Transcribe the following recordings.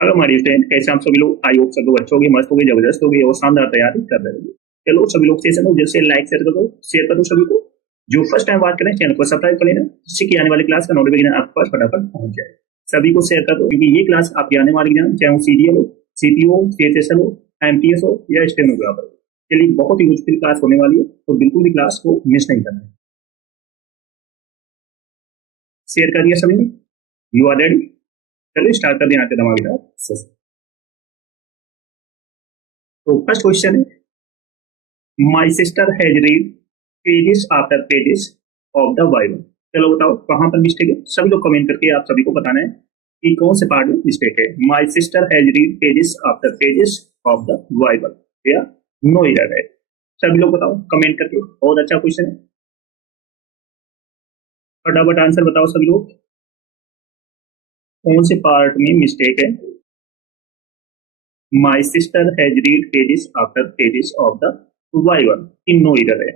Hello हमारी friend, कैसे हम सभी लोग? आई होप सब लोग अच्छे होंगे, मस्त होंगे, जबरदस्त होंगे और शानदार तैयारी कर रहे होंगे। चलो सभी लोग सेशन हो जैसे लाइक शेयर कर दो सभी को। जो फर्स्ट टाइम बात करें चैनल को सब्सक्राइब कर लेना, जिससे कि आने वाली क्लास का नोटिफिकेशन आपके पास फटाफट पहुंच जाए। सभी को शेयर कर दो क्योंकि ये क्लास आपकी आने वाली एग्जाम, चाहे वो सीडीएल हो, सीपीओ, सीएचएसएल हो, एमटीएस हो या स्टेनोग्राफर हो, के लिए बहुत ही मुश्किल क्लास होने वाली है, तो बिल्कुल भी क्लास को मिस नहीं करना है। शेयर कर दिया सभी ने? You are ready? चलिए स्टार्ट कर दें आज का धमाकेदार सेशन। तो फर्स्ट क्वेश्चन है, my sister has read pages after pages of the Bible. चलो बताओ कहां पर मिस्टेक है, सभी लोग कमेंट करके आप सभी को बताना है कि कौन से पार्ट में मिस्टेक है। My sister has read pages after pages of the Bible या नो एरर है। सभी लोग बताओ कमेंट करके, बहुत अच्छा क्वेश्चन है। फटाफट आंसर बताओ सभी लोग, कौन से पार्ट में मिस्टेक है। My sister has read pages after pages of the Bible in no error है।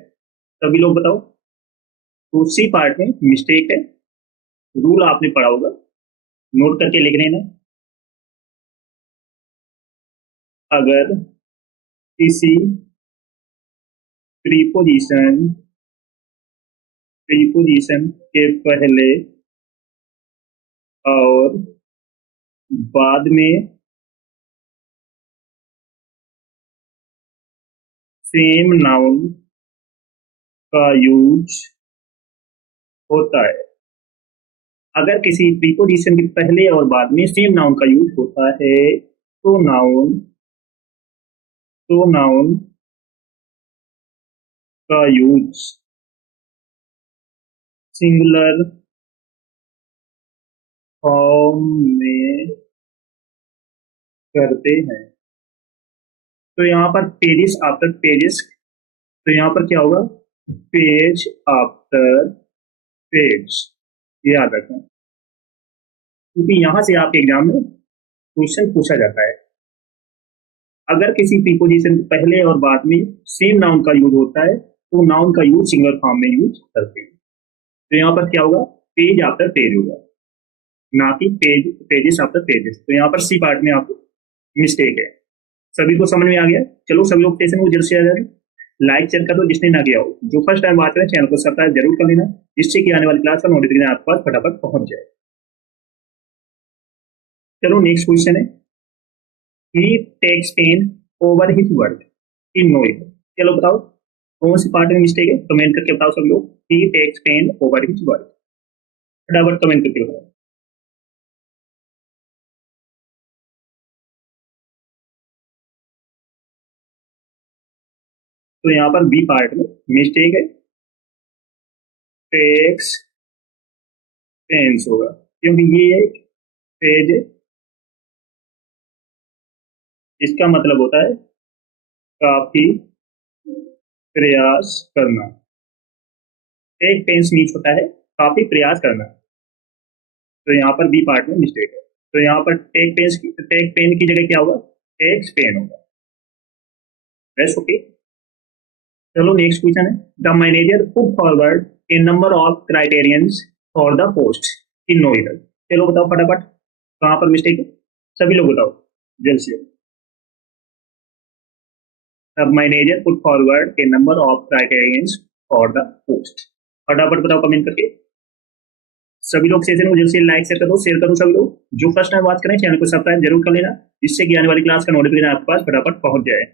सभी लोग बताओ, तो सी पार्ट में मिस्टेक है। रूल आपने पढ़ा होगा, नोट करके लिख लेना। अगर किसी प्रीपोजिशन प्रीपोजिशन के पहले और बाद में सेम नाउन का यूज होता है। अगर किसी प्रीपोजिशन के पहले और बाद में सेम नाउन का यूज होता है तो नाउन का यूज सिंगुलर फॉर्म में करते हैं। तो यहाँ पर पेजेस आफ्टर पेजेस, तो यहाँ पर क्या होगा? पेज आफ्टर पेज, याद रखना, क्योंकि यहाँ से आपके एग्जाम में क्वेश्चन पूछा जाता है। अगर किसी प्रीपोजिशन के पहले और बाद में सेम नाउन का यूज होता है तो नाउन का यूज सिंगुलर फॉर्म में यूज करते हैं। तो यहाँ पर क्या होगा? पेज आफ्टर पेज होगा, ना कि पेजेस आफ्टर पेजेस। तो यहाँ पर सी पार्ट में आपको मिस्टेक है। सभी को समझ में आ गया? चलो सभी लोग स्टेशन को जल्द से जल्द लाइक शेयर कर दो जिसने ना किया हो। जो फर्स्ट टाइम बात करें चैनल को सब्सक्राइब जरूर कर लेना, जिससे कि आने वाली क्लास का नोटिफिकेशन आपके पास फटाफट पहुंच जाए। चलो नेक्स्ट क्वेश्चन है, he takes pain over his work in no it. चलो बताओ कौन सी पार्ट में मिस्टेक है, कमेंट करके बताओ सब लोग। He takes pain over his work, फटाफट कमेंट करके बताओ। तो यहाँ पर बी पार्ट में मिस्टेक है, टेक्स पेन्स होगा, क्योंकि ये एक पेज, इसका मतलब होता है काफी प्रयास करना। टेक पेन्स मीन्स होता है काफी प्रयास करना। तो यहाँ पर बी पार्ट में मिस्टेक है। तो यहाँ पर टेक पेन की जगह क्या होगा? टेक्स पेन होगा। Best okay. चलो नेक्स्ट क्वेश्चन है, the manager put forward a number of criterions for the post in no error. चलो बताओ फटाफट कहाँ पर मिस्टेक है, सभी लोग बताओ जल्द से। The manager put forward a number of criterions for the post, फटाफट बताओ कमेंट करके। सभी लोग सेशन को जल्द से लाइक शेयर करो सभी लोग। जो फर्स्ट टाइम बात करें चैनल को सब्सक्राइब जरूर कर लेना, जिससे कि आने वाली क्लास का नोटिफिकेशन आपके पास फटाफट पहुंच जाए।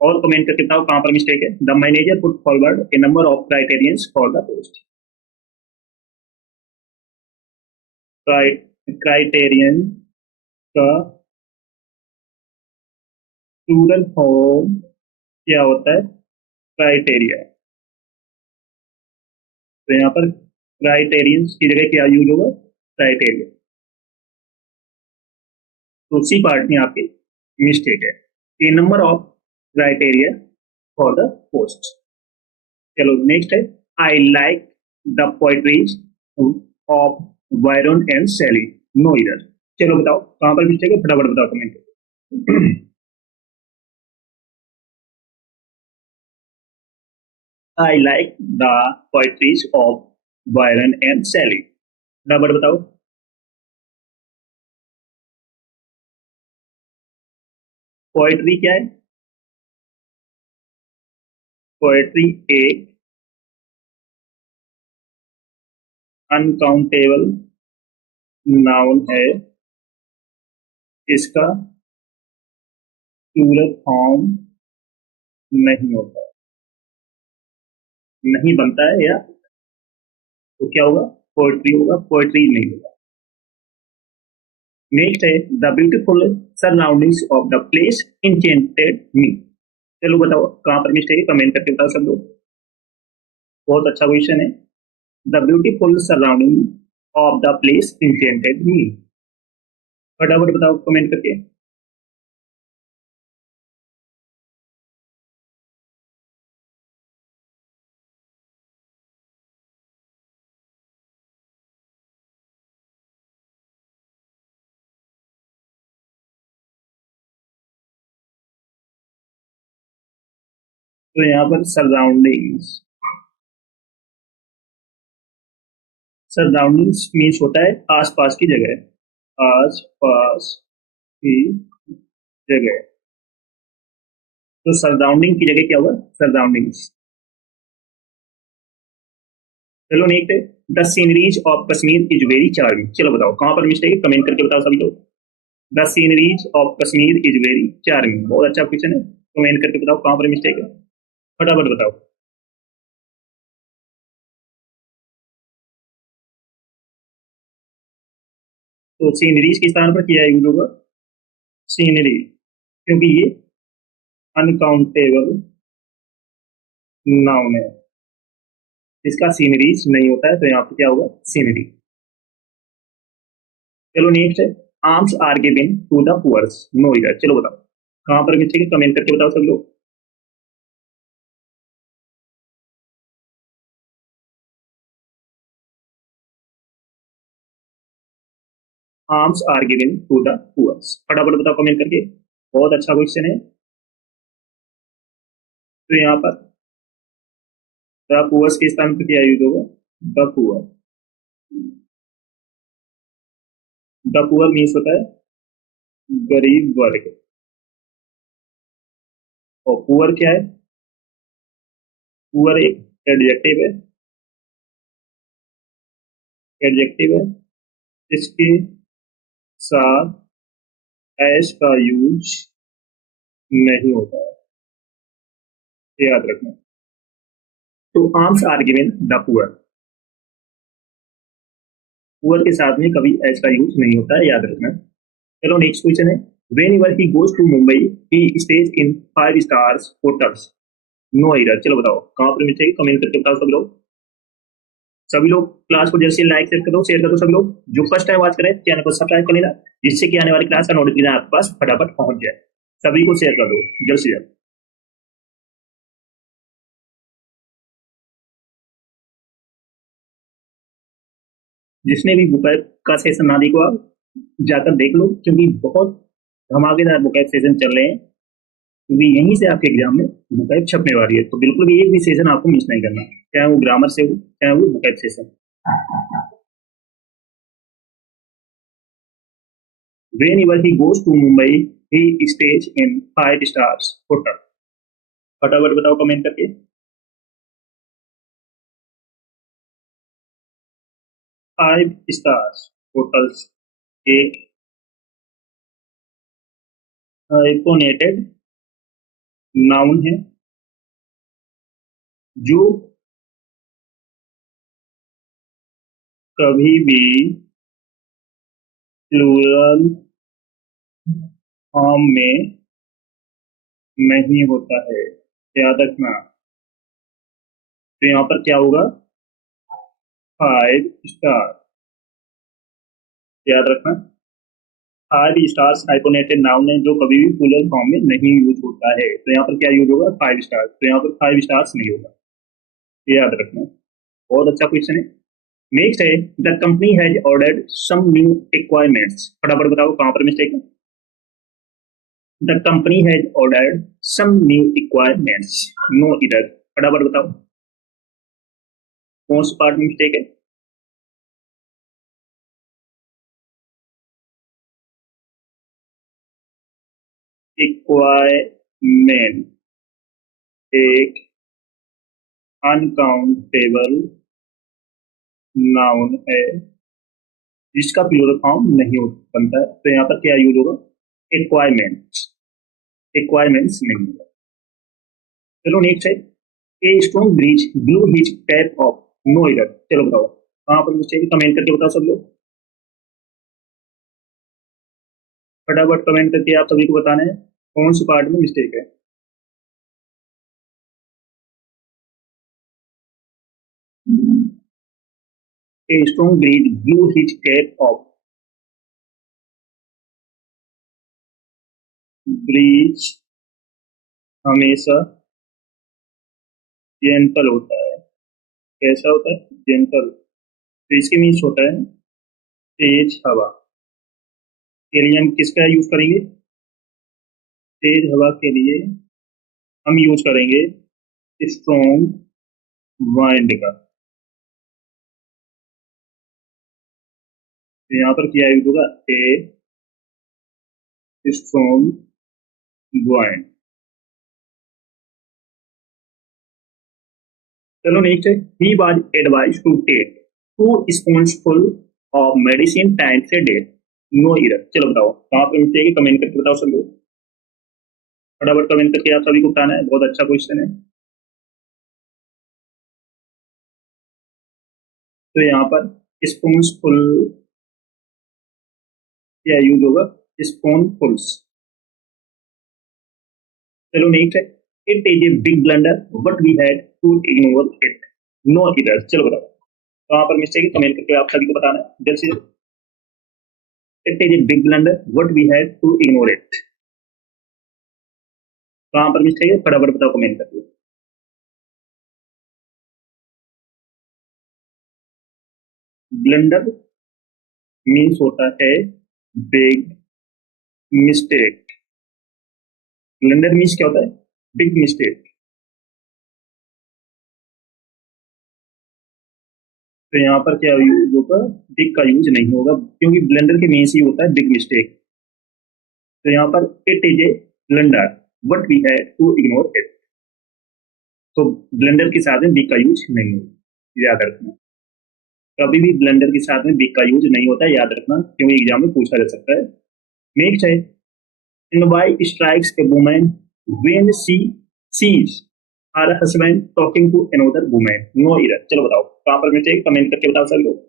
और कमेंट करके बताओ कहां पर मिस्टेक है। The manager put forward a number of criterions for the post. Criterion का प्लूरल फॉर्म क्या होता है? क्राइटेरिया। तो यहाँ पर क्राइटेरियंस की जगह क्या यूज होगा? क्राइटेरिया। तो सी पार्ट में आपके मिस्टेक है, a number of criteria for the post. चलो नेक्स्ट है, I like the poetries of Byron and Shelley, no इधर। चलो बताओ कहां पर मिस्टेक है, फटाफट बताओ comment. I like the poetries of Byron and Shelley, फटाफट बताओ। पोएट्री क्या है? पोएट्री एक अनकाउंटेबल नाउन है, इसका प्लूरल फॉर्म नहीं होता, नहीं बनता है, या तो क्या होगा? पोएट्री होगा, पोएट्री नहीं होगा। नेक्स्ट है the beautiful surroundings of the place enchanted me. चलो बताओ कहां पर मिस्टेक है, कमेंट करके बताओ सब लोग। बहुत अच्छा क्वेश्चन है। The beautiful surrounding of the place enchanted me, फटाफट बताओ कमेंट करके। तो यहाँ पर सराउंडिंग्स, सराउंडिंग्स मीन्स होता है आसपास की जगह, आसपास की जगह। तो सराउंडिंग की जगह क्या हुआ? सराउंडिंग्स। चलो नेक्स्ट है the sceneries of Kashmir is very charming. चलो बताओ कहां पर मिस्टेक है, कमेंट करके बताओ सभी लोग। The sceneries of Kashmir is very charming, बहुत अच्छा क्वेश्चन है, कमेंट करके बताओ कहां पर मिस्टेक है, फटाफट बताओ। तो सीनरीज के स्थान पर किया यूज होगा सीनरी, क्योंकि ये अनकाउंटेबल नाउन है, इसका सीनरीज नहीं होता है, तो यहाँ पे क्या होगा? सीनरी। चलो नेक्स्ट है arms are given to the poors, no इधर। चलो बताओ कहां पर मिस्टेक है, कमेंट करके बताओ सब लोग। Arms are given to the poors, फटाफट बताओ कमेंट करके, बहुत अच्छा क्वेश्चन है। तो यहाँ पर द पुअर्स के स्थान पर क्या यूज होगा? The poor. The poor means होता है गरीब वर्ग, और पुअर क्या है? पुअर एक एडजेक्टिव है, एडजेक्टिव है, इसके साथ एस का यूज नहीं होता है, ये याद रखना। तो arms are given the poor, poor के साथ में कभी एस का यूज नहीं होता है, याद रखना। चलो नेक्स्ट क्वेश्चन है whenever he goes to Mumbai he stays in 5 stars hotels, no error. चलो बताओ कहां पर मिस्टेक, कमेंट करके बताओ सब लोग। सभी लोग क्लास को जल्द से लाइक शेयर कर दो सब लोग। जो फर्स्ट टाइम वॉच करें चैनल को सब्सक्राइब कर लेना, जिससे कि आने वाली क्लास का नोटिफिकेशन आपके पास फटाफट पहुंच जाए। सभी को शेयर कर दो जल्द से जल्द। जिसने भी बुक का सेशन ना देखो आप जाकर देख लो, क्योंकि बहुत धमाकेदार बुक सेशन चल रहे हैं, क्योंकि यहीं से आपके एग्जाम में बुक छपने वाली है। तो बिल्कुल भी एक भी सेशन आपको मिस नहीं करना, चाहे वो ग्रामर से हो चाहे वो book session. Whenever he goes to Mumbai, he stays in 5 stars hotel। फटाफट बताओ कमेंट करके। 5 स्टार्स होटल्स एक हाइपोनेटेड नाउन है, जो कभी भी प्लूरल फॉर्म में नहीं होता है, याद रखना। तो यहाँ पर क्या होगा? 5 स्टार, याद रखना। 5 स्टार्स हाइपोनेटेड नाउन है, जो कभी भी प्लूरल फॉर्म में नहीं यूज होता है, तो यहाँ पर क्या यूज होगा? 5 स्टार। तो यहाँ पर 5 स्टार्स नहीं होगा, याद रखना। बहुत अच्छा क्वेश्चन है। नेक्स्ट है the company has ordered some new requirements, फटाफट बताओ कहां पर मिस्टेक है। The company has ordered some new requirements, no इधर, फटाफट बताओ कौन सा पार्ट में मिस्टेक है। इक्वाइमेंट एक अनकाउंटेबल नाउन है जिसका प्लूरल फॉर्म नहीं बनता है, तो यहाँ पर क्या यूज होगा? इक्वायरमेंट्स। इक्वायरमेंट्स नहीं होगा। चलो नेक्स्ट है, a strong breeze blew his cap off no इधर। चलो बताओ कहाँ पर मिस्टेक, कमेंट करके बताओ सब लोग, फटाफट कमेंट करके आप सभी को बताना है कौन सी पार्ट में मिस्टेक है। A strong breeze blew his cap of. Bridge हमेशा जेंटल होता है। कैसा होता है? जेंटल। तो इसके मीन्स होता है तेज हवा। के लिए हम किसका यूज करेंगे? तेज हवा के लिए हम यूज करेंगे स्ट्रॉन्ग वाइंड का। तो यहाँ पर क्या यूज होगा? A strong wind. चलो नेक्स्ट है, he was advise to take 2 spoonful of medicine times a day, no error. चलो बताओ कहाँ पर मिस्टेक है, कमेंट करके बताओ सब लोग, फटाफट कमेंट करके आप सभी को बताना है, बहुत अच्छा क्वेश्चन है। तो यहाँ पर स्पूनफुल क्या यूज होगा? स्पूनफुल्स। चलो नेक्स्ट है, it is a big blunder but we had to ignore it, no error. चलो बताओ कहाँ पर मिस्टेक है, कमेंट करके आप सभी को बताना है जल्द से जल्द। It is a big blunder but we had to ignore it, कहाँ पर मिस्टेक है फटाफट बताओ कमेंट करके। ब्लंडर मीन्स होता है बिग मिस्टेक। ब्लंडर मीन्स क्या होता है? Big mistake. तो यहाँ पर क्या यूज होगा? बिग का यूज नहीं होगा क्योंकि ब्लंडर के मीन्स ही होता है बिग मिस्टेक। तो यहाँ पर it is a blunder but we had to ignore it, तो ब्लंडर के साथ में बिग का यूज नहीं होगा, याद रखना। कभी भी ब्लंडर के साथ में बिग का यूज नहीं होता है, याद रखना, क्योंकि एग्जाम में पूछा जा सकता है। नेक्स्ट है, and why strikes a woman when she sees her husband talking to another woman, no error। चलो बताओ कहाँ पर मिस्टेक, कमेंट करके बताओ सब लोग।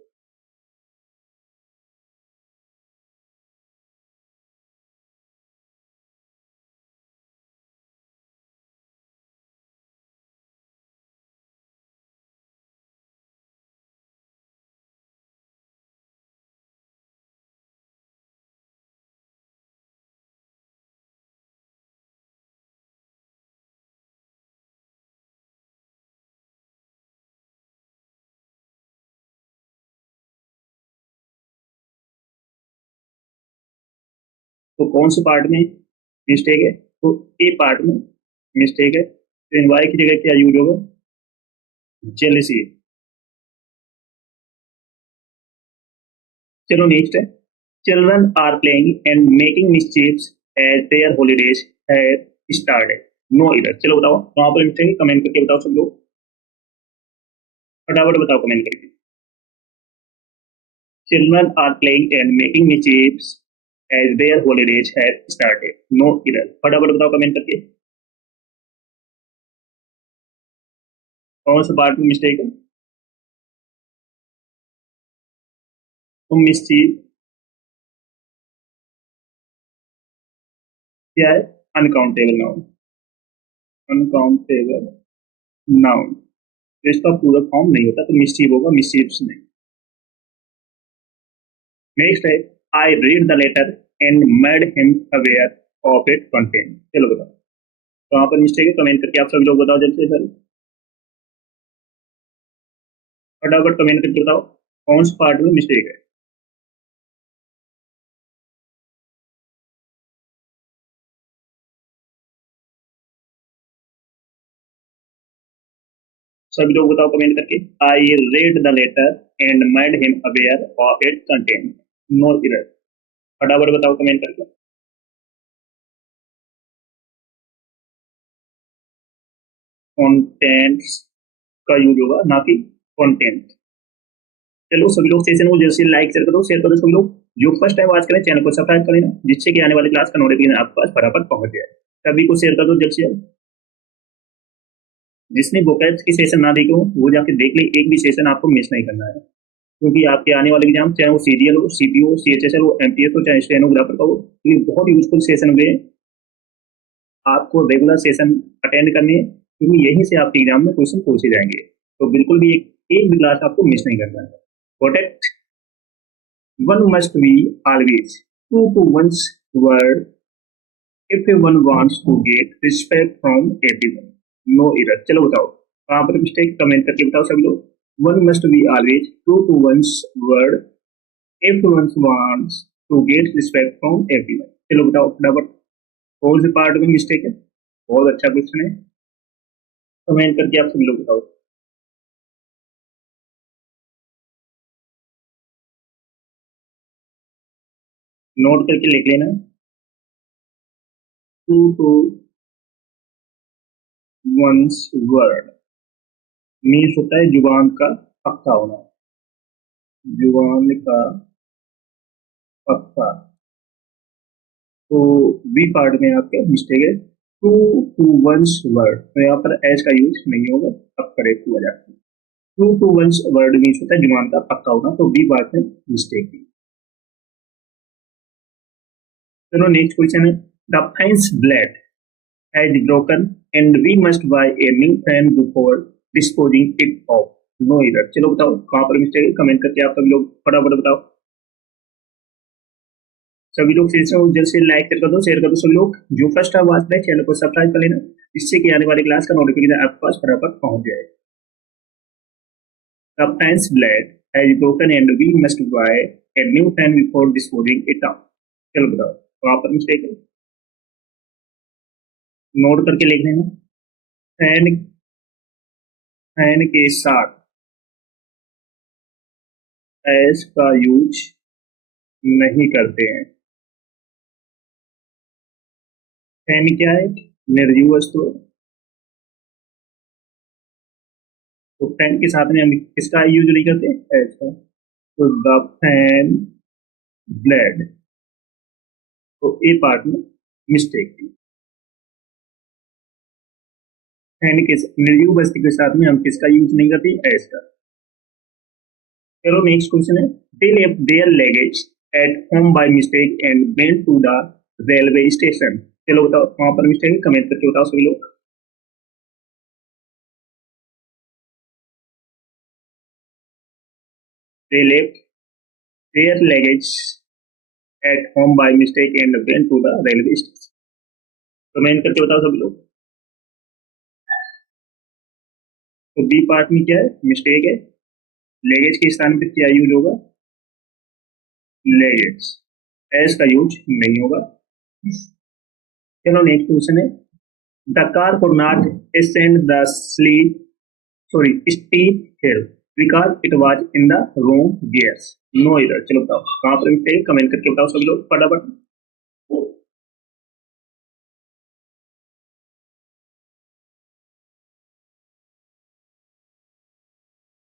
तो कौन से पार्ट में मिस्टेक है? तो ए पार्ट में मिस्टेक है। तो इन वाई की जगह क्या यूज होगा? जेलसी। चलो नेक्स्ट है, children are playing and making mischiefs as their holidays have started, no इधर। चलो बताओ वहां पर मिस्टेक है, कमेंट करके बताओ सब लोग, फटाफट बताओ कमेंट करके। Children are playing and making mischiefs as their holidays have started, no इधर। फटाफट बताओ कमेंट करके कौन सा पार्ट में मिस्टेक है। तो मिस्चीफ क्या है? Uncountable noun. अनकाउंटेबल नाउन, तो इसका पूरा फॉर्म नहीं होता, तो मिस्चीफ होगा, मिस्चीफ्स नहीं। नेक्स्ट है, I read the letter and made him aware of it content. चलो बताओ कहाँ पर मिस्टेक है, कमेंट करके आप सभी लोग बताओ जल्द से जल्द, फटाफट कमेंट करके बताओ कौन सा पार्ट में मिस्टेक है। सभी लोग बताओ कमेंट करके, I read the letter and made him aware of it content, no error. फटाफट बताओ कमेंट करके। कंटेंट्स का यूज होगा, ना कि कंटेंट। चलो सभी लोग सेशन को जैसे लाइक शेयर करो, शेयर करो। सभी लोग जो फर्स्ट टाइम वॉच करें चैनल को सब्सक्राइब कर लेना, जिससे कि आने वाली क्लास का नोटिफिकेशन आपके पास फटाफट पहुंच जाए। सभी को शेयर कर दो जल्द से जल्द। जिसने वोकैब्स की सेशन ना देखे हो वो जाके देख ले, एक भी सेशन आपको मिस नहीं करना है, क्योंकि आपके आने वाले एग्जाम चाहे वो सीडीएल हो, सीपीओ, सीएचएसएल हो, एमटीएस हो, चाहे स्टेनोग्राफर का हो, ये बहुत यूजफुल सेशन हुए। आपको रेगुलर सेशन अटेंड करनी है, क्योंकि यहीं से आपके एग्जाम में क्वेश्चन पूछे जाएंगे। तो बिल्कुल भी एक भी क्लास आपको मिस नहीं करना है। Protect one must be always true to one's word if one wants to get respect from everyone. No error. चलो बताओ कहाँ पर मिस्टेक, कमेंट करके बताओ सब लोग। One must be always true to one's word if one wants to get respect from everyone. चलो बताओ फटाफट कौन से पार्ट में मिस्टेक है। बहुत अच्छा क्वेश्चन है, कमेंट करके आप सब लोग बताओ। नोट करके लिख लेना। True to one's word means होता है जुबान का पक्का होना, जुबान का पक्का। तो बी पार्ट में आपके मिस्टेक है, टू टू वंस वर्ड, तो यहाँ पर एस का यूज नहीं होगा, अब करेक्ट हुआ जाता है। To to one's word means होता है जुबान का पक्का होना, तो बी पार्ट में मिस्टेक है। चलो नेक्स्ट क्वेश्चन है, the fan's blade has broken and we must buy a new fan before disposing it off. No error. चलो बताओ कहाँ पर मिस्टेक है, कमेंट करके आप सभी लोग फटाफट बताओ। सभी लोग जल्द से लाइक कर दो, शेयर कर दो। सभी लोग जो फर्स्ट टाइम वॉच रहे चैनल को सब्सक्राइब कर लेना, जिससे कि आने वाली क्लास का नोटिफिकेशन आपके पास फटाफट पहुंच जाए। The fan's blade has broken and we must buy a new fan before disposing it of. चलो बताओ वहां पर मिस्टेक है, नोट करके लिख लेना। फैन फैन के साथ एस का यूज नहीं करते हैं। फैन क्या है, निर्जीव वस्तु है, तो फैन के साथ में हम किसका यूज नहीं करते, एस का। तो द फैन ब्लेड, तो ए पार्ट में मिस्टेक थी। फैन के निर्जीव वस्तु के साथ में हम किसका यूज नहीं करते, एस का। चलो नेक्स्ट क्वेश्चन है, they left their luggage at home by mistake and went to the railway station. चलो बताओ वहां पर मिस्टेक है, कमेंट करके बताओ सभी लोग। they left their luggage at home by mistake and went to the railway station. Comment करके बताओ सभी लोग। तो बी पार्ट में क्या है, मिस्टेक है। लेगेज के स्थान पर क्या यूज होगा, लेगेज, एस का यूज नहीं होगा। चलो नेक्स्ट क्वेश्चन है, the car could not ascend the steep hill because it was in the wrong gears. No error. चलो बताओ कहाँ पर मिस्टेक, कमेंट करके बताओ सभी लोग फटाफट।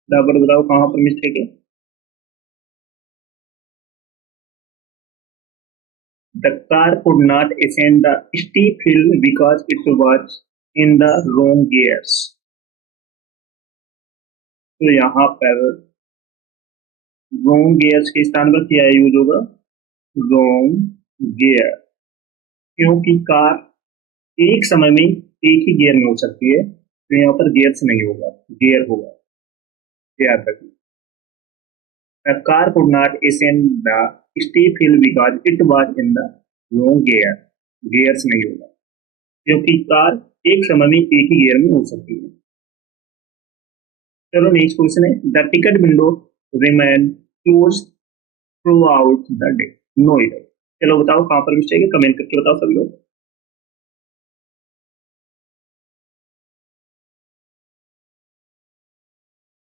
फटाफट बताओ कहाँ पर मिस्टेक है। The car could not ascend the steep hill because it was in the wrong gears. तो यहाँ पर wrong gears के स्थान पर क्या यूज होगा, wrong gear, क्योंकि कार एक समय में एक ही गियर में हो सकती है, तो यहाँ पर गियर्स नहीं होगा, गियर होगा, याद रखिए। The car could not ascend the steep hill because it was in the wrong gear. Gears नहीं होगा, क्योंकि कार एक समय में एक ही गियर में हो सकती है। चलो नेक्स्ट क्वेश्चन है, the ticket window remain close throughout the day. No error. चलो बताओ कहाँ पर मिस्टेक है, कमेंट करके बताओ सभी लोग।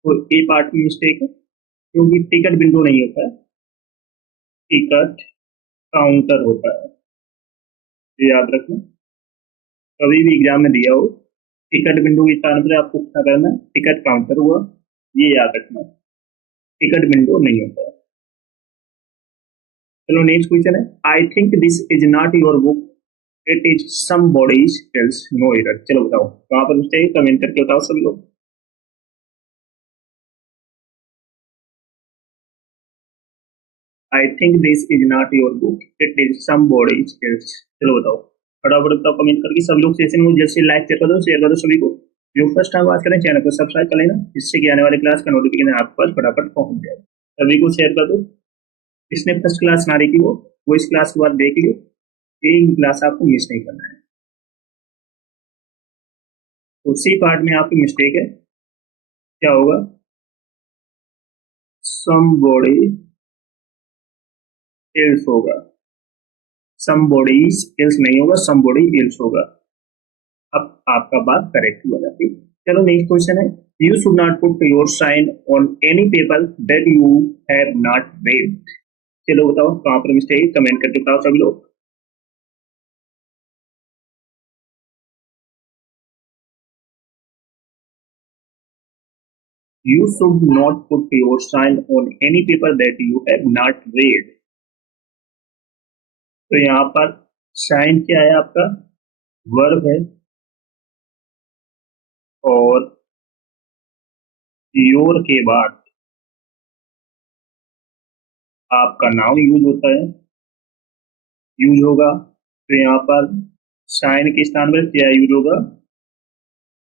तो ए पार्ट में मिस्टेक है, क्योंकि टिकट विंडो नहीं होता है, टिकट काउंटर होता है, ये याद रखना। कभी भी एग्जाम में दिया हो टिकट विंडो के स्थान पर आपको क्या करना है, टिकट काउंटर हुआ, ये याद रखना, टिकट विंडो नहीं होता है। चलो नेक्स्ट क्वेश्चन है, I think this is not your book, it is somebody's else, no error. चलो बताओ कहां पर मिस्टेक है, कमेंट करके बताओ सभी लोग। I think this is not your book, it is somebody's else. चलो बताओ, फटाफट बताओ कमेंट करके सभी लोग। सेशन को जल्द से लाइक शेयर कर दो सभी को। जो फर्स्ट टाइम बात करें चैनल को सब्सक्राइब कर लेना, जिससे कि आने वाले क्लास का नोटिफिकेशन आपके पास फटाफट पहुंच जाए। सभी को शेयर कर दो। जिसने फर्स्ट क्लास ना देखी वो इस क्लास के बाद देख लियो, एक क्लास आपको मिस नहीं करना है। उसी पार्ट में आपकी मिस्टेक है, क्या होगा, somebody else होगा, somebody else नहीं होगा, somebody else होगा। अब आपका बात करेक्ट हो जाती है। चलो नेक्स्ट क्वेश्चन है, you should not put your sign on any paper that you have not read। चलो बताओ कहां पर मिस्टेक है, कमेंट करके बताओ सभी लोग। You should not put your sign on any paper that you have not read। तो यहाँ पर साइन क्या है आपका, वर्ब है, और योर के बाद आपका नाउन यूज होता है, यूज होगा। तो यहाँ पर साइन के स्थान पर क्या यूज होगा,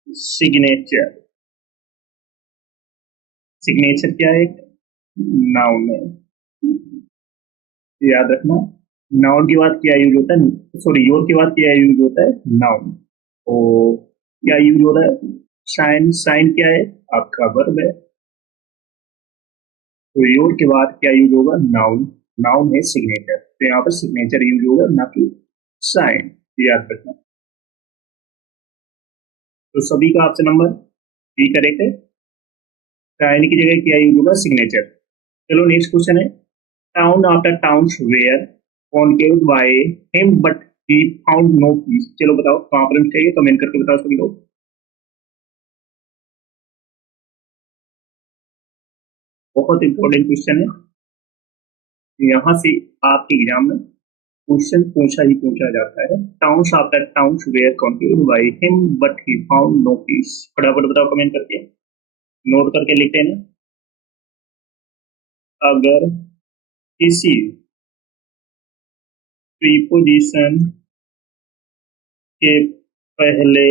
सिग्नेचर। सिग्नेचर क्या है, नाउन है, याद रखना। नाउन के बाद क्या यूज होता है, सॉरी योर के बाद क्या यूज होता है, नाउन। तो क्या यूज हो रहा है, साइन। साइन क्या है, आपका वर्ब है। तो योर के बाद क्या यूज होगा, नाउन। नाउन है सिग्नेचर, तो यहाँ पर सिग्नेचर यूज होगा, ना कि साइन, याद रखना। तो सभी का ऑप्शन नंबर बी करेक्ट है, साइन की जगह क्या यूज होगा, सिग्नेचर। चलो नेक्स्ट क्वेश्चन है, town after towns were conquered by him but he found no peace. चलो बताओ कहां पर मिस्टेक है, कमेंट करके बताओ सभी लोग। बहुत इंपॉर्टेंट क्वेश्चन है, यहाँ से आपके एग्जाम में क्वेश्चन पूछा ही पूछा जाता है। Towns after towns were conquered by him but he found no peace. फटाफट बताओ कमेंट करके, नोट करके लिखते हैं ना। अगर किसी प्रीपोजिशन के पहले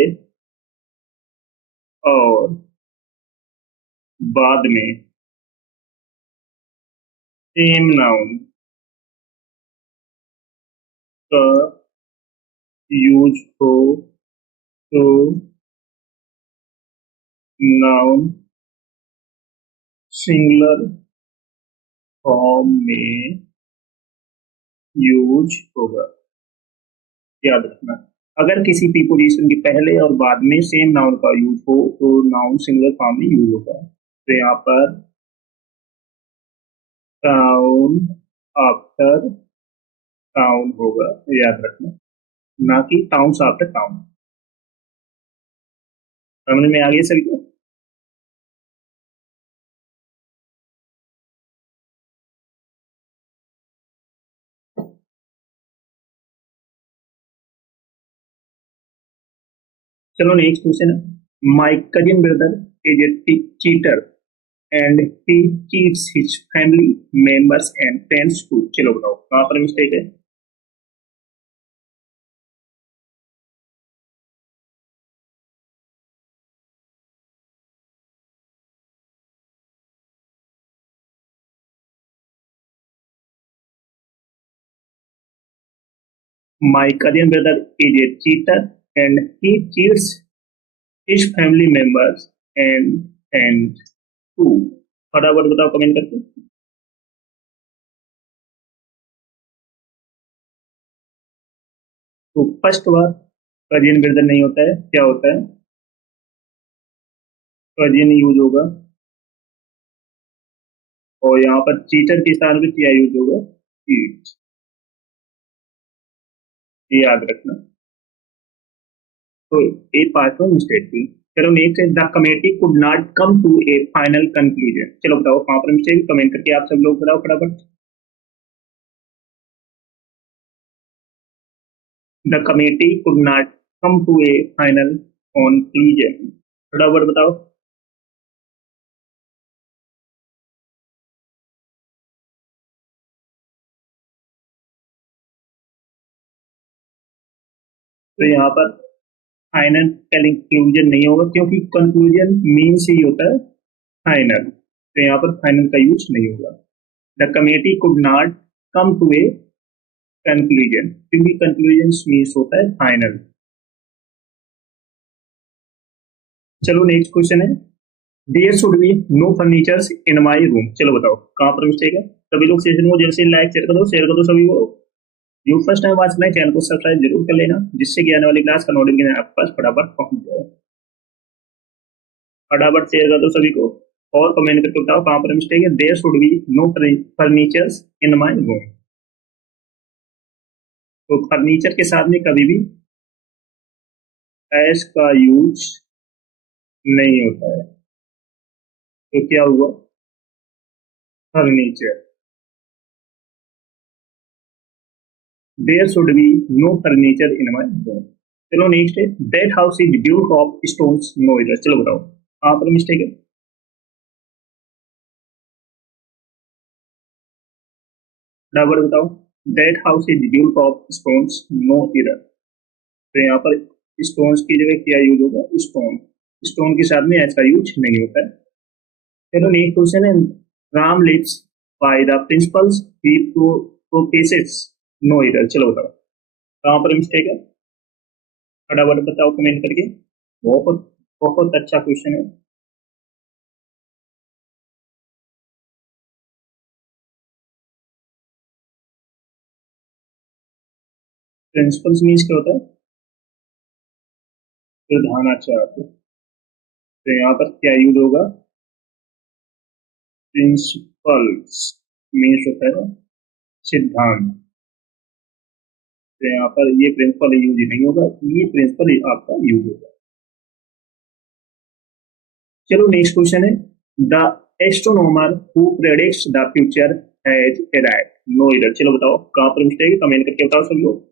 और बाद में सेम नाउन का यूज हो तो नाउन सिंगुलर फॉर्म में यूज होगा, याद रखना। अगर किसी प्रीपोजिशन के पहले और बाद में सेम नाउन का यूज हो तो नाउन सिंगुलर फॉर्म में यूज होगा। तो यहाँ पर टाउन आफ्टर टाउन होगा, याद रखना, ना कि टाउन्स आफ्टर टाउन। समझ में आ गया सभी को। चलो नेक्स्ट क्वेश्चन है, my cousin brother is a cheater and he cheats his family members and friends too. चलो बताओ कहां पर मिस्टेक है, my cousin brother is a cheater and he cheats his family members and who। फटाफट बताओ comment करके। तो first बार cousin brother नहीं होता है, क्या होता है, कजिन यूज होगा, और यहाँ पर चीटर के स्थान पर क्या यूज होगा, चीट, ये याद रखना। तो ए पार्ट में मिस्टेक थी। चलो नेक्स्ट है, the committee could not come to a final conclusion. चलो बताओ कहाँ पर मिस्टेक, कमेंट करके आप सब लोग बताओ फटाफट। The committee could not come to a final conclusion, फटाफट बताओ। तो यहाँ पर फाइनल कंक्लूजन नहीं होगा, क्योंकि कंक्लूजन मीन से ही होता है फाइनल, तो यहाँ पर फाइनल का यूज नहीं होगा। The committee could not come to a conclusion, क्योंकि कंक्लूजन मीन्स होता है फाइनल। चलो नेक्स्ट क्वेश्चन है, there should be no furnitures in my room. चलो बताओ कहाँ पर मिस्टेक है। सभी लोग सेशन को जैसे लाइक शेयर कर दो सभी को। जो फर्स्ट टाइम वॉच में चैनल को सब्सक्राइब जरूर कर लेना, जिससे कि आने वाली क्लास का नोटिफिकेशन आपके पास फटाफट पहुंच जाए। फटाफट शेयर कर दो सभी को और कमेंट करके बताओ कहाँ पर मिस्टेक है। There should be no furnitures in my room. तो फर्नीचर के साथ में कभी भी एस का यूज नहीं होता है, तो क्या हुआ furniture. There should be no furniture in my room. चलो नेक्स्ट है, that house is built of stones no इधर। चलो बताओ कहाँ पर मिस्टेक है। बराबर बताओ, that house is built of stones no error. तो यहाँ पर स्टोन्स की जगह क्या यूज होगा, स्टोन। स्टोन के साथ में ऐसा यूज नहीं होता है। चलो नेक्स्ट क्वेश्चन है, Ram lives by the principles he professes no इधर। चलो बताओ कहाँ पर मिस्टेक है, फटाफट बताओ कमेंट करके। बहुत बहुत अच्छा क्वेश्चन है। प्रिंसिपल्स मीन्स क्या होता है, प्रधानाचार्य। तो यहाँ पर क्या यूज होगा, प्रिंसिपल्स मीन्स होता है सिद्धांत। तो यहाँ पर ये प्रिंसिपल यूज नहीं होगा, ये प्रिंसिपल आपका यूज होगा। चलो नेक्स्ट क्वेश्चन है, the astronomer who predicts the future has arrived no इधर। चलो बताओ कहाँ पर मिस्टेक है, कमेंट करके बताओ सब लोग।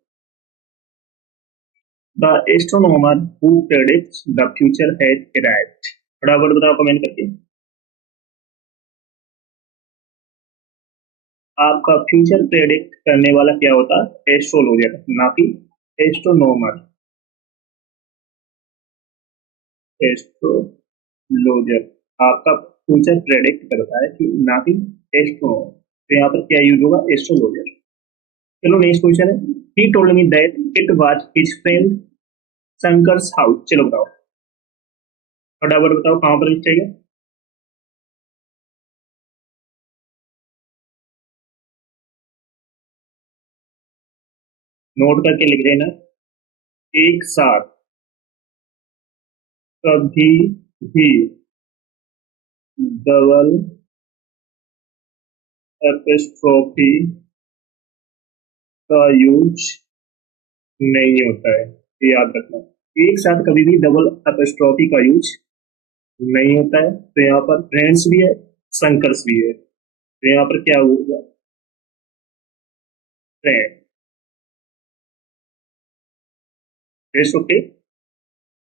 The astronomer who predicts the future has arrived, फटाफट बताओ कमेंट करके। आपका फ्यूचर प्रेडिक्ट करने वाला क्या होता है, एस्ट्रोलॉजर, ना कि एस्ट्रोनॉमर। एस्ट्रोलॉजर आपका फ्यूचर प्रेडिक्ट करता है कि ना कि एस्ट्रोनॉमर। तो यहाँ पर क्या यूज होगा, एस्ट्रोलॉजर। चलो नेक्स्ट क्वेश्चन है, he told me that it was his friend Shankar's house. चलो बताओ फटाफट बताओ कहाँ पर मिस्टेक है। नोट करके लिख देना, एक साथ कभी भी डबल एपिस्ट्रोफी का यूज नहीं होता है, ये याद रखना। एक साथ कभी भी डबल एपिस्ट्रोफी का यूज नहीं होता है। तो यहाँ पर फ्रेंड्स भी है, संकर्स भी है, तो यहाँ पर क्या होगा, फ्रेंड। ओके।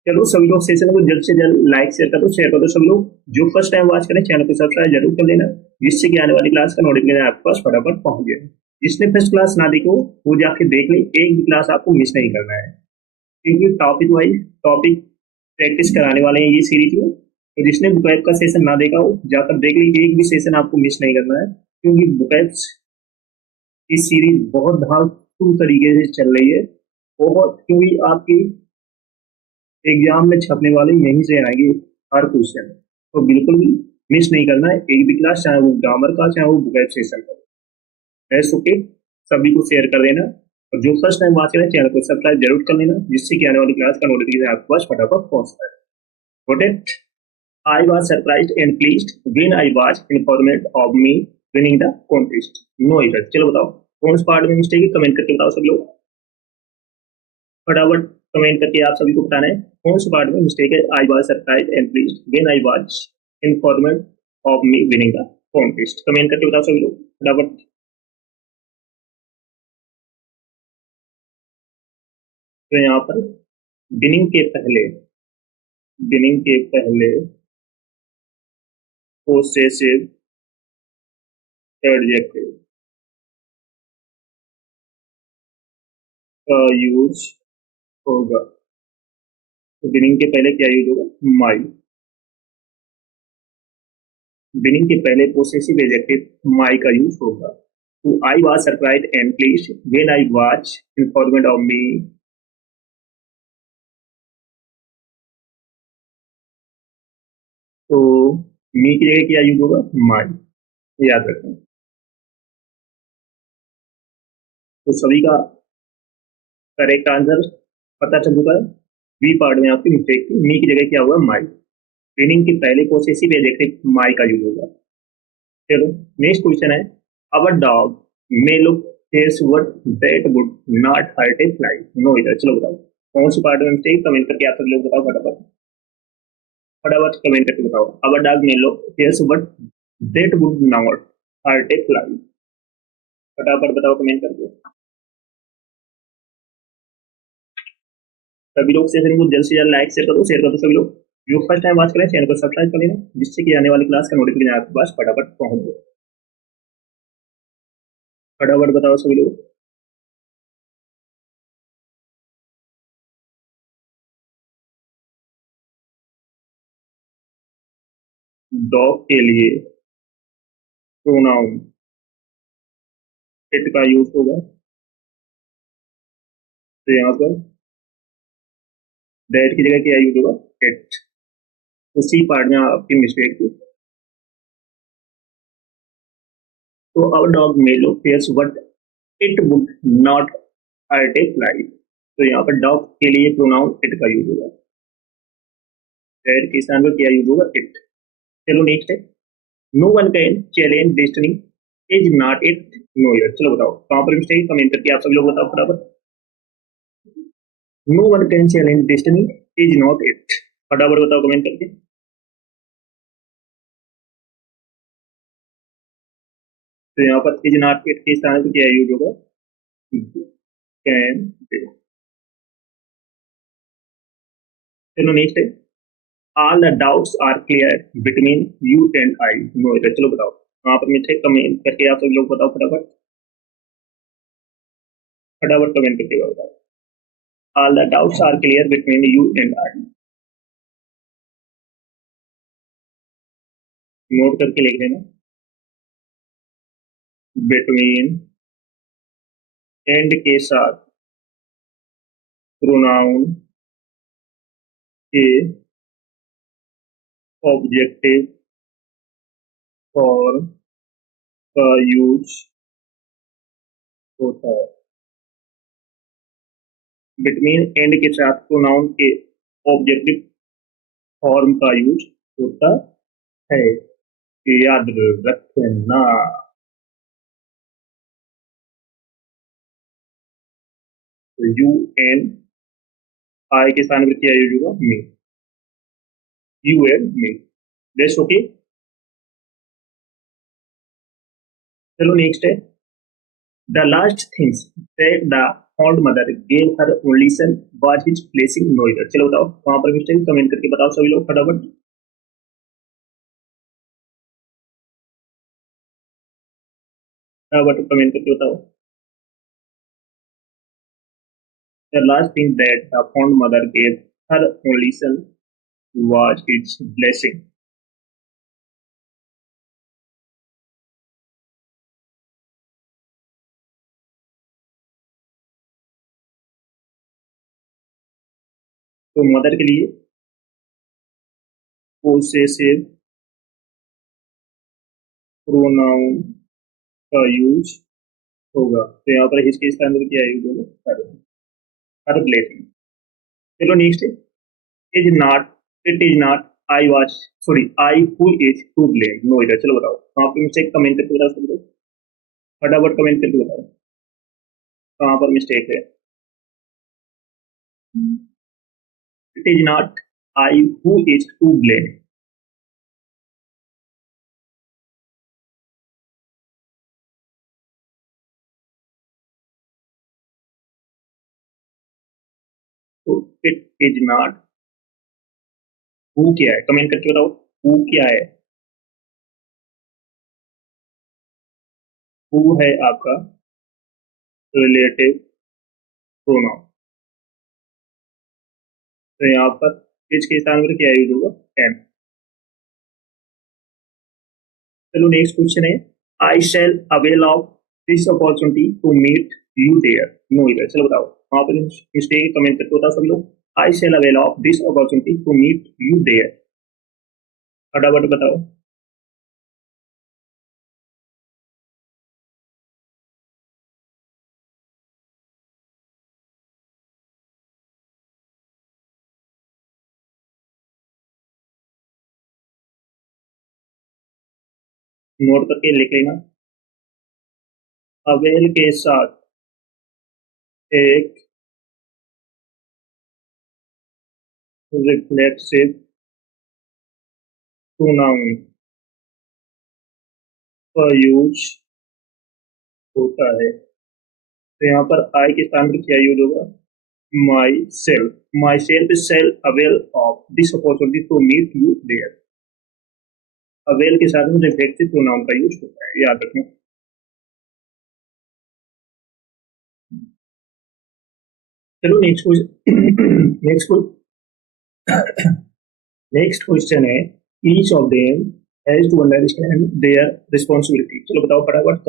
चलो सभी लोग सेशन को जल्द से जल्द लाइक शेयर कर दो सभी लोग। जो फर्स्ट टाइम वॉच करें चैनल को सब्सक्राइब जरूर कर लेना, जिससे कि आने वाली क्लास का नोटिफिकेशन आपके पास फटाफट पहुंच जाए। जिसने फर्स्ट क्लास ना देखो वो जाके देख ले, एक भी क्लास आपको मिस नहीं करना है, क्योंकि टॉपिक वाइज टॉपिक प्रैक्टिस कराने वाले हैं ये सीरीज में। तो जिसने बुकैब का सेशन ना देखा हो जाकर देख लीजिए, एक भी सेशन आपको मिस नहीं करना है, क्योंकि बुकैब्स की सीरीज बहुत धांसू तरीके से चल रही है, बहुत, क्योंकि आपकी एग्जाम में छपने वाले यहीं से आएंगे हर क्वेश्चन। तो बिल्कुल भी मिस नहीं करना है एक भी क्लास, चाहे वो ग्रामर का चाहे वो बुकैब सेशन का। बेस्ट ओके, सभी को शेयर कर देना, और जो फर्स्ट टाइम वॉच करें चैनल को सब्सक्राइब जरूर कर लेना, जिससे कि आने वाली क्लास का नोटिफिकेशन आपके पास फटाफट पहुंचता है। Got it? I was surprised and pleased when I was informed of me winning the contest. No error. चलो बताओ कौन से पार्ट में मिस्टेक है, कमेंट करके बताओ सब लोग फटाफट। कमेंट करके आप सभी को बताना है कौन सी पार्ट में मिस्टेक है। I was surprised and pleased when I was informed of me winning the contest. Comment करके बताओ सभी लोग फटाफट। तो यहाँ पर बिनिंग के पहले पोसेसिव एडजेक्टिव का यूज होगा। तो बिनिंग के पहले क्या यूज होगा? माई। बिनिंग के पहले पोसेसिव एडजेक्टिव माई का यूज होगा। तो I was surprised and pleased when I was informed of me. तो मी की जगह क्या यूज होगा? माई। याद रखें। तो सभी का करेक्ट आंसर पता चल चुका है। बी पार्ट में आपकी मिस्टेक थी, मी की जगह क्या हुआ? माई। मीनिंग के पहले पोसेसिव एडजेक्टिव माई का यूज होगा। चलो नेक्स्ट क्वेश्चन है, our dog may look fierce but that would not hurt a fly. No इधर। चलो बताओ कौन सी पार्ट में मिस्टेक, कमेंट करके आप सब लोग बताओ फटाफट। फटाफट कमेंट करके बताओ। Our dog may look fierce but that would not hurt a fly. फटाफट बताओ कमेंट करके। सभी लोग सेशन को जल्द से जल्द लाइक शेयर कर दो सभी लोग। जो फर्स्ट टाइम वॉच करें चैनल को सब्सक्राइब कर लेना, जिससे कि आने वाली क्लास का नोटिफिकेशन आपके पास फटाफट पहुंच जाए। फटाफट बताओ सभी लोग। डॉग के लिए प्रोनाउन इट का यूज होगा। तो यहाँ पर दैट की जगह क्या यूज होगा? इट। उसी पार्ट में आपकी मिस्टेक थी। तो our dog may look fierce but it would not hurt a fly. तो यहाँ पर डॉग के लिए प्रोनाउन इट का यूज होगा। दैट के स्थान पर क्या यूज होगा? इट। चलो नेक्स्ट है, no one can challenge destiny is not it no error. चलो बताओ कहाँ पर मिस्टेक, कमेंट करके आप सब लोग बताओ फटाफट। No one can challenge destiny is not it. फटाफट बताओ कमेंट करके। तो यहाँ पर इज नॉट इट के स्थान पर क्या यूज होगा? कैन। चलो नेक्स्ट है, all the doubts are clear between you and I no it. चलो बताओ वहां पर मिस्टेक, कमेंट करके आप सब लोग बताओ फटाफट। फटाफट कमेंट करके बताओ। All the doubts are clear between you and I. Note करके लिख देना। बिटवीन एंड के साथ प्रोनाउन के ऑब्जेक्टिव फॉर्म का यूज होता है। बिटवीन एंड के साथ प्रोनाउन के ऑब्जेक्टिव फॉर्म का यूज होता है, याद रखना। यू एंड आई के स्थान पर क्या यूज होगा? Me. You and me. That's okay. चलो नेक्स्ट है, the last things that the fond mother gave her only son was his blessing no इधर। चलो बताओ वहां पर मिस्टेक, कमेंट करके बताओ सभी लोग फटाफट। फटाफट कमेंट करके बताओ। The last thing that the fond mother gave her only son was his blessing. तो मदर के लिए पोसेसिव प्रोनाउन का यूज होगा। तो यहाँ पर हिज के स्थान पर क्या यूज होगा? हर। Her blessing. चलो नेक्स्ट है, is not it is not I was sorry I who is to blame no इधर। चलो बताओ कहाँ पर मिस्टेक, कमेंट करके बताओ सब लोग। फटाफट कमेंट करके बताओ कहाँ पर मिस्टेक है। It is not I who is to blame. So it is not who क्या है, कमेंट करके बताओ who क्या है। who है आपका रिलेटिव प्रोनाउन। तो यहाँ पर इज के स्थान पर क्या यूज होगा, एम। चलो नेक्स्ट क्वेश्चन है, I shall avail of this opportunity to meet you there. No इधर, चलो बताओ वहां पर मिस्टेक कमेंट करके बताओ सब लोग। I shall avail of this opportunity to meet you there, फटाफट बताओ। नोट करके लिख लेना। अवेल के साथ एक रिफ्लेक्सिव प्रोनाउन का यूज होता है। तो यहाँ पर आई के स्थान पर क्या यूज होगा, myself. Myself shall avail of this opportunity to meet you there. Avail के साथ में रिफ्लेक्सिव प्रोनाउन का यूज होता है, याद रखना। चलो नेक्स्ट नेक्स्ट नेक्स्ट क्वेश्चन है, each of them has to understand their responsibility. चलो बताओ फटाफट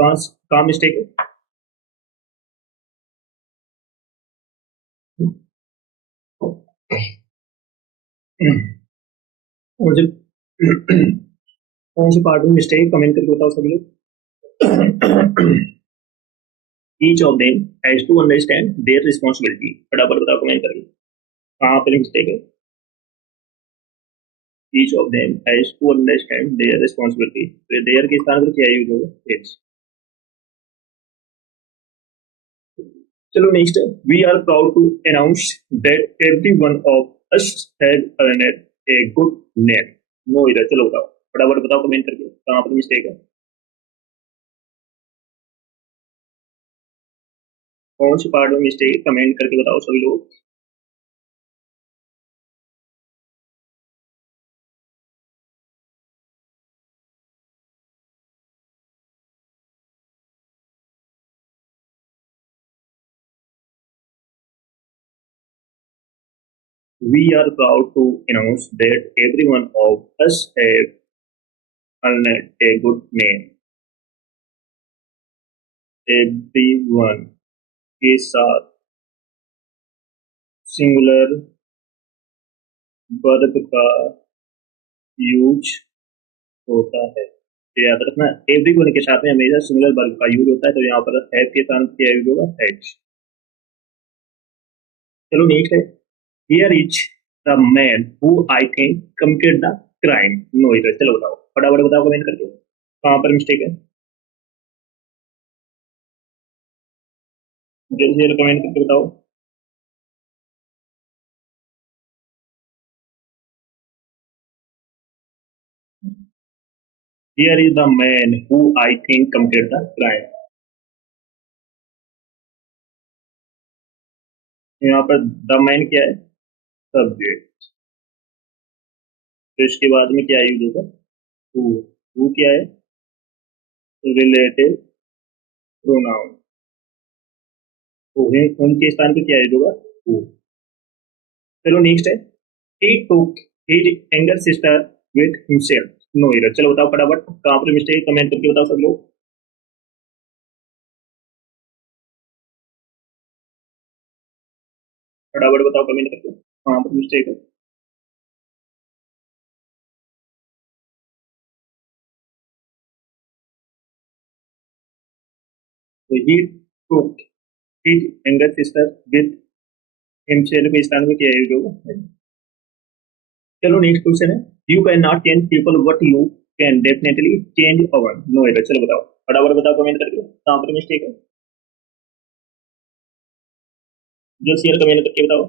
कहाँ मिस्टेक है। कौन से कौन से पार्ट में मिस्टेक, कमेंट करके बताओ सभी लोग। Each of them has to understand their responsibility, फटाफट बताओ कमेंट करके कहाँ पर मिस्टेक है। Each of them has to understand their responsibility, तो देयर के स्थान पर क्या यूज होगा, इट्स। चलो next, we are proud to announce that every one of us has earned a good name. No इधर, चलो बताओ फटाफट बताओ कमेंट करके कहाँ पर मिस्टेक है। कौन सी पार्ट में मिस्टेक है, कमेंट करके बताओ सभी लोग। We are proud to announce that every one of us have earned a good name। everyone के साथ सिंगुलर वर्ब का यूज होता है, तो याद रखना एवरीवन के साथ में हमेशा सिंगुलर वर्ब का यूज होता है। तो यहाँ पर हैव के साथ क्या यूज होगा, हैज। चलो नेक्स्ट है, here is the man who I think committed the crime. No इधर, चलो बताओ फटाफट बताओ कमेंट करके कहाँ पर मिस्टेक है, जल्दी जल्दी कमेंट करके बताओ। Here is the man who I think committed the crime. यहाँ पर द मैन क्या है, सब्जेक्ट। तो इसके बाद में क्या यूज होगा, हु क्या है, रिलेटिव प्रोनाउन। तो उनके स्थान पे क्या यूज होगा, हु। चलो नेक्स्ट है, he took his younger sister with himself। No इधर, चलो बताओ फटाफट कहाँ पर मिस्टेक, कमेंट करके बताओ सब लोग। फटाफट बताओ कमेंट करके कहाँ पर मिस्टेक है। तो he took his younger sister with himself के स्थान पे क्या यूज होगा। चलो नेक्स्ट क्वेश्चन है, you can not change people but you can definitely change our. No इधर, चलो बताओ फटाफट बताओ कमेंट करके कहाँ पर मिस्टेक है, जो शेयर कमेंट करके बताओ।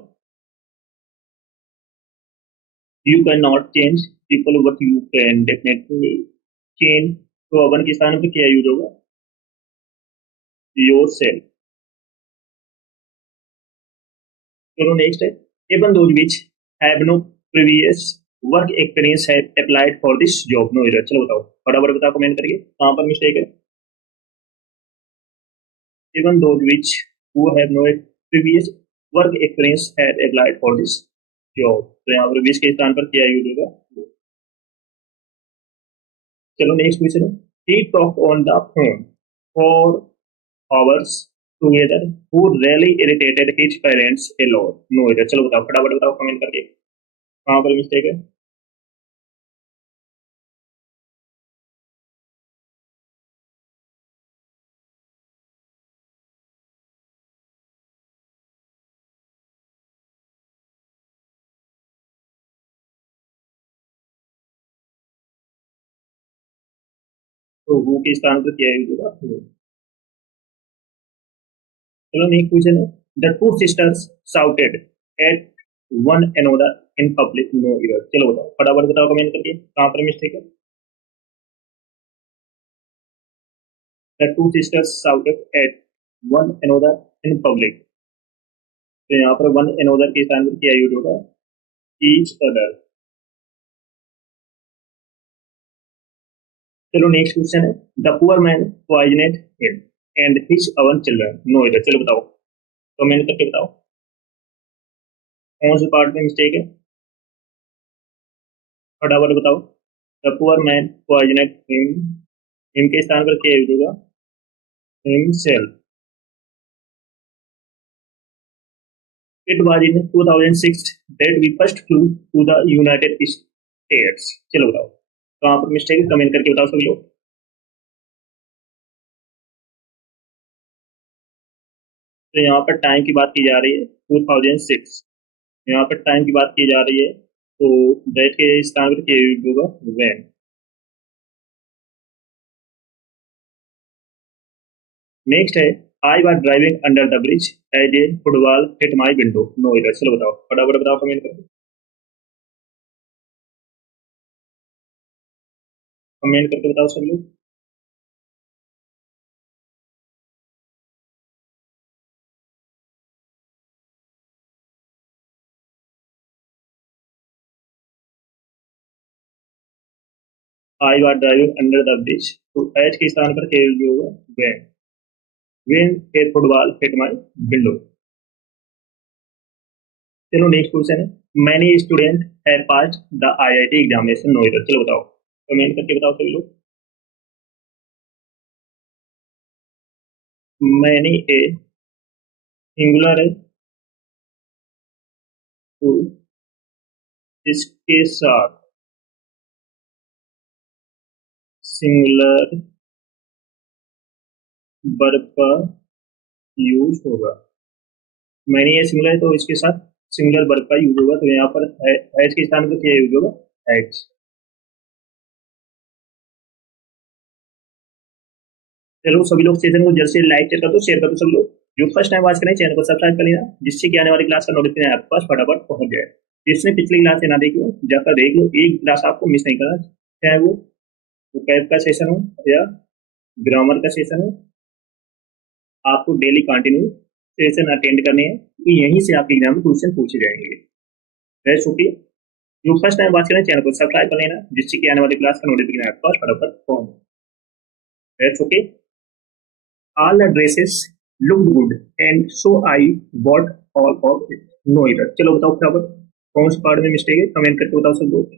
You can not change people but you can definitely change. तो वन के स्थान पर क्या यूज होगा? Your self. चलो नेक्स्ट है, even those which have no previous work experience have applied for this job, no error। चलो बताओ, फटाफट बताओ कमेंट करके कहाँ पर मिस्टेक है। even those which who have no previous work experience have applied for this job, तो यहाँ पर which के स्थान पर क्या यूज होगा? चलो नेक्स्ट क्वेश्चन है, he talked on the phone for hours together who really irritated his parents a lot, no error। चलो बताओ, फटाफट बताओ कमेंट करके कहाँ पर मिस्टेक है। तो वो के स्थान पर क्या यूज होगा? वो। चलो नेक्स्ट क्वेश्चन है, the two sisters shouted at one another in public, no error. चलो बताओ, फटाफट बताओ कमेंट करके कहाँ पर मिस्टेक है। The two sisters shouted at one another in public, तो यहाँ पर वन अनदर के स्थान पर क्या यूज होगा? Each other. चलो नेक्स्ट क्वेश्चन है, the poor man poisoned him and his own children, no error. चलो बताओ कमेंट करके बताओ कौन से पार्ट में मिस्टेक है, फटाफट बताओ। The poor man poisoned him, him के स्थान पर क्या यूज होगा? Himself. It was in 2006 that we first flew to the United States। चलो बताओ कहाँ पर मिस्टेक है, कमेंट करके बताओ सभी लोग। तो यहाँ पर टाइम की बात की जा रही है 2006, यहाँ पर टाइम की बात की जा रही है, तो दैट के स्थान पर क्या यूज होगा? व्हेन। नेक्स्ट है, I was driving under the bridge as a football hit my window, no error. चलो बताओ, फटाफट बताओ कमेंट करके बताओ सब लोग। I was driving under the bridge, तो एज के स्थान पर क्या यूज होगा? When. When a football hit my window. चलो नेक्स्ट क्वेश्चन है, many student have passed the IIT examination, no error. चलो बताओ कमेंट करके बताओ सभी लोग। मैनी ए सिंगुलर है, तो इसके साथ सिंगुलर वर्ब का यूज होगा। मैनी ए सिंगुलर है तो इसके साथ सिंगुलर वर्ब का यूज होगा, तो यहाँ पर हैज के स्थान पर क्या यूज होगा? हैज। चलो सभी लोग सेशन को जल्द से लाइक कर दो, शेयर कर दो सब लोग। जो फर्स्ट टाइम वॉच करें चैनल को सब्सक्राइब कर लेना, जिससे कि आने वाली क्लास का नोटिफिकेशन आपके पास फटाफट पहुंच जाए। जिसने पिछली क्लास से ना देखी हो जाकर देख लो, एक क्लास आपको मिस नहीं करना, चाहे वो कैब का सेशन हो या ग्रामर का सेशन हो, आपको डेली कंटिन्यू सेशन अटेंड करने हैं, क्योंकि यहीं से आपके एग्जाम में क्वेश्चन पूछे जाएंगे। That's okay. जो फर्स्ट टाइम वॉच करें चैनल को सब्सक्राइब कर लेना, जिससे कि आने वाली क्लास का नोटिफिकेशन आपके पास फटाफट पहुंच जाए। That's okay. All the dresses looked good and so I bought all of it, no error। चलो बताओ फटाफट कौन से पार्ट में मिस्टेक है, कमेंट करके बताओ सब लोग।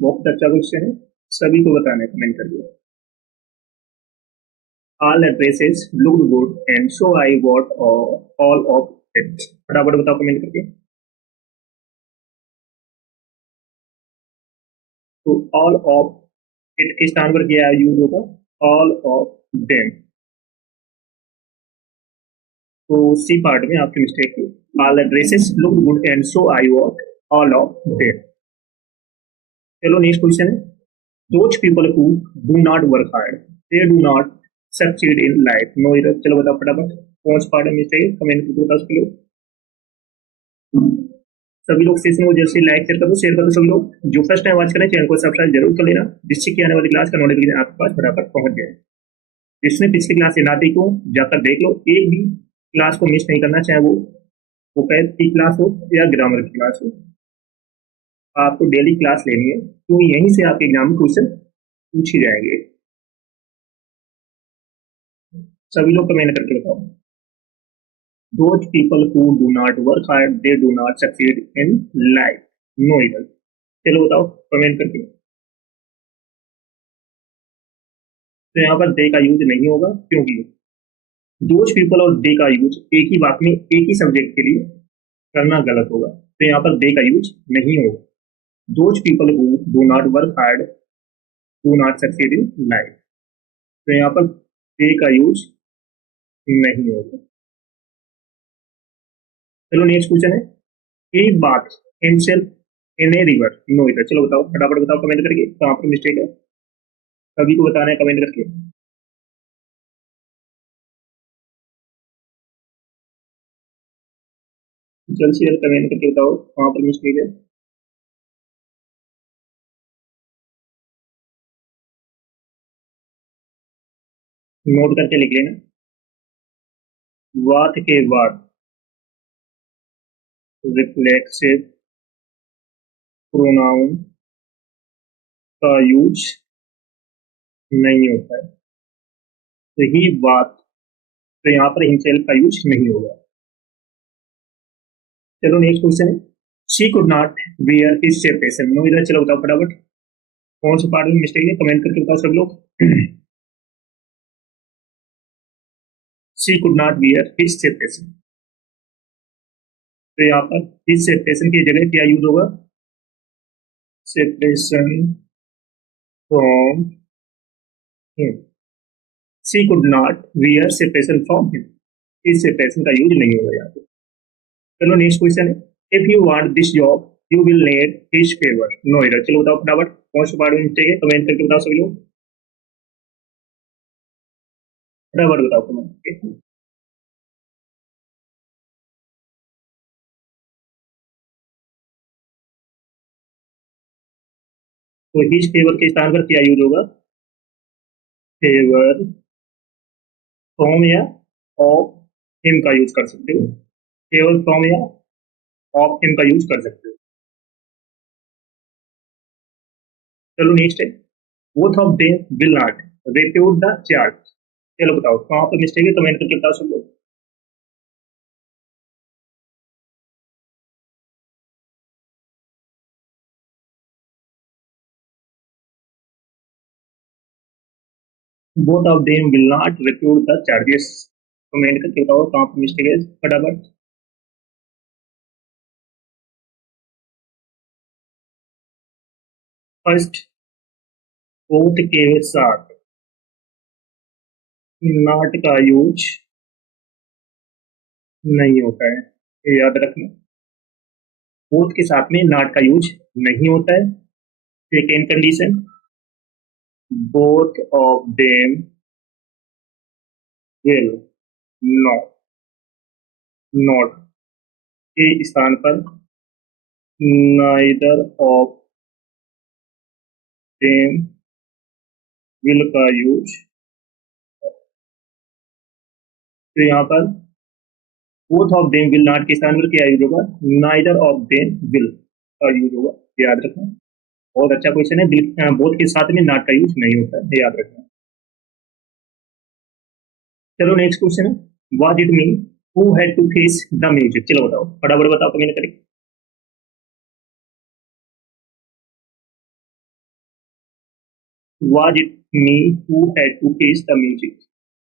बहुत अच्छा क्वेश्चन है, सभी को बताना है कमेंट करके। All the dresses looked good and so I bought all of it। फटाफट बताओ कमेंट करके। तो all of it के स्थान पर क्या यूज होगा? all of them। तो सी पार्ट में आपकी मिस्टेक थी। All the dresses look good and so I want all of them. चलो नेक्स्ट क्वेश्चन है, those people who do not work hard they do not succeed in life, no error. चलो बताओ फटाफट कौन सा पार्ट में mistake है, comment करके बताओ। सभी लोग सेशन को जैसे लाइक कर दो, शेयर कर दो। सभी लोग जो फर्स्ट टाइम वॉच करें चैनल को सब्सक्राइब जरूर कर लेना, जिससे कि आने वाली क्लास का नोटिफिकेशन आपके पास फटाफट पहुंच जाए। जिसने पिछली क्लास से ना देखो जाकर देख लो, एक भी क्लास को मिस नहीं करना, चाहे वो वोकैब की क्लास हो या ग्रामर की क्लास हो। आपको डेली क्लास लेनी है, क्योंकि यहीं से आपके एग्जाम में क्वेश्चन पूछे जाएंगे। सभी लोग कमेंट करके बताओ। Those people who do not work hard, they do not succeed in life. No either. चलो बताओ कमेंट करके। तो यहाँ पर दे का यूज नहीं होगा, क्योंकि दोज पीपल और दे का यूज एक ही बात में एक ही सब्जेक्ट के लिए करना गलत होगा, तो यहाँ पर दे का यूज नहीं होगा। Those people who do not work hard do not succeed in life, तो यहाँ पर दे का यूज नहीं होगा। चलो नेक्स्ट क्वेश्चन है, he bathed himself in a river. No इधर। चलो बताओ फटाफट बताओ कमेंट करके कहाँ पर मिस्टेक है, सभी को बताना है कमेंट करके। जल्द से जल्द कमेंट करके बताओ कहाँ पर मिस्टेक है। नोट करके लिख लेना। वात के बाद रिफ्लेक्सिव प्रोनाउन का यूज नहीं होता है, तो ही बात, तो यहाँ पर हिमसेल्फ का यूज नहीं होगा। चलो नेक्स्ट क्वेश्चन है, she could not wear his separation. No इधर। चलो बताओ फटाफट कौन से पार्ट में मिस्टेक है, कमेंट करके बताओ सब लोग। She could not wear his separation, तो यहाँ पर हिज सेपरेशन की जगह क्या यूज होगा, separation from him. She could not wear separation from him, इस सेपरेशन का यूज नहीं होगा यहाँ पे। चलो नेक्स्ट क्वेश्चन है, if you want this job you will need his favour. No इधर। चलो बताओ फटाफट कौन से पार्ट में मिस्टेक है, कमेंट करके बताओ सभी लोग, फटाफट बताओ कमेंट करके। तो हिज फेवर के स्थान पर क्या यूज होगा, फेवर फ्रॉम या ऑफ हिम का यूज कर सकते हो, फेवर फ्रॉम या ऑफ हिम का यूज कर सकते हो। चलो नेक्स्ट है, both of them will not refute the charge. चलो बताओ कहाँ पर मिस्टेक है, कमेंट करके बताओ सब लोग। Both of them will not refute the charges, comment करके बताओ कहाँ पर मिस्टेक है फटाफट। फर्स्ट बोथ के साथ नॉट का यूज नहीं होता है, ये याद रखना। बोथ के साथ में नॉट का यूज नहीं होता है। Second condition, both of them will not, not के स्थान पर नाइदर ऑफ देम विल का यूज, तो यहाँ पर both of them will not के स्थान पर क्या यूज होगा, नाइदर ऑफ देम विल का यूज होगा, याद रखना। बहुत अच्छा क्वेश्चन है, बोथ के साथ में नॉट का यूज नहीं होता है, याद रखना। चलो नेक्स्ट क्वेश्चन है, what it mean who had to face the music. चलो बताओ फटाफट बताओ कमेंट करके। What it mean who had to face the music,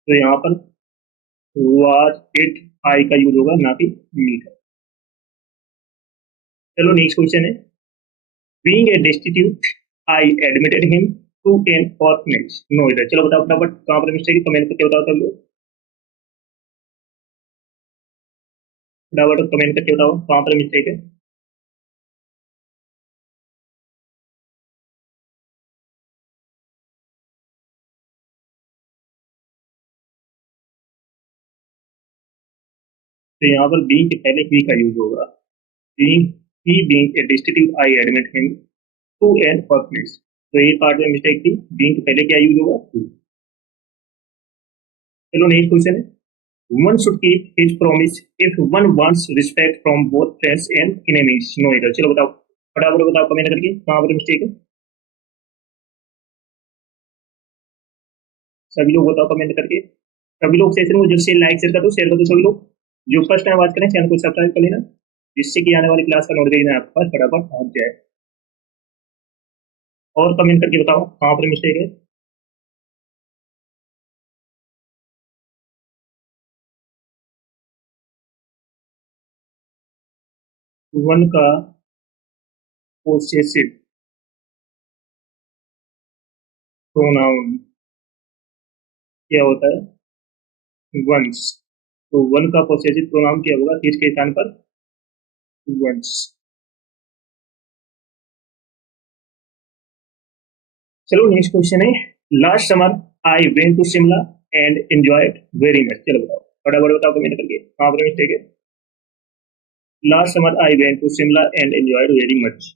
तो यहाँ पर व्हाट इट आई का यूज होगा, ना कि मी का। चलो नेक्स्ट क्वेश्चन है, being a destitute I admitted him to an orphanage। No इधर। चलो बताओ फटाफट कहाँ पर मिस्टेक है, कमेंट करके बताओ सब लोग, फटाफट कमेंट करके बताओ कहाँ पर मिस्टेक है। तो यहाँ पर बीइंग के पहले ही का यूज होगा, being he being a distinctive I admit him to an orphanage. तो ये पार्ट में मिस्टेक थी, बीइंग के पहले क्या यूज होगा, टू। चलो नेक्स्ट क्वेश्चन है, one should keep his promise if one wants respect from both friends and enemies। No इधर, चलो बताओ, फटाफट बताओ कमेंट करके कहाँ पर मिस्टेक है। सभी लोग बताओ कमेंट करके, सभी लोग सेशन में जैसे लाइक शेयर कर दो सभी लोग। जो फर्स्ट टाइम बात करें चैनल को सब्सक्राइब कर लेना, जिससे कि आने वाली क्लास का नोटिफिकेशन आपके पास फटाफट पहुंच जाए। और कमेंट करके बताओ कहाँ पर मिस्टेक है। वन का पोसेसिव प्रोनाउन क्या होता है, वंस। तो वन का पोसेसिव प्रोनाउन क्या होगा, किसके स्थान पर, वंस। चलो नेक्स्ट क्वेश्चन है, last summer I went to Shimla and enjoyed very much. चलो बताओ फटाफट बताओ कमेंट करके कहाँ पर मिस्टेक है। Last summer I went to Shimla and enjoyed very much.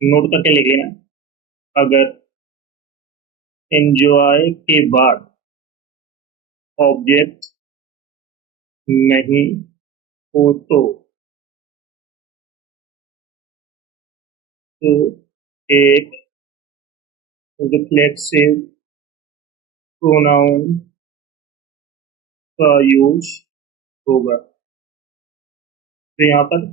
Note करके लिख लेना, अगर एंजॉय के बाद ऑब्जेक्ट नहीं हो तो एक रिफ्लेक्सिव प्रोनाउन का यूज होगा। तो यहाँ पर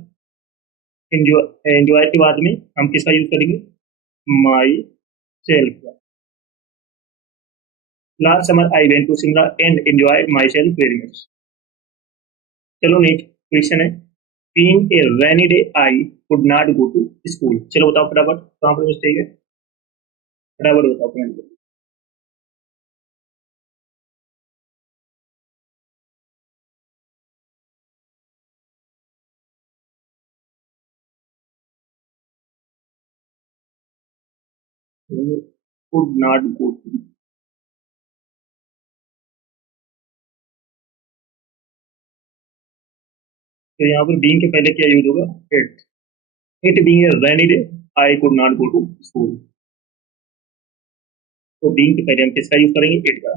एंजॉय के बाद में हम किसका यूज करेंगे, माई सेल्फ का। Last summer I went to Shimla and enjoyed myself very much. चलो नेक्स्ट क्वेश्चन है, being a rainy day I could not go to school. चलो बताओ फटाफट कहाँ पर मिस्टेक है, फटाफट बताओ कमेंट में। कुड नॉट गो टू, तो यहाँ पर बीइंग के पहले क्या यूज होगा, it. It being a rainy day I could not go to school. तो बीइंग के पहले हम किसका यूज करेंगे, इट का।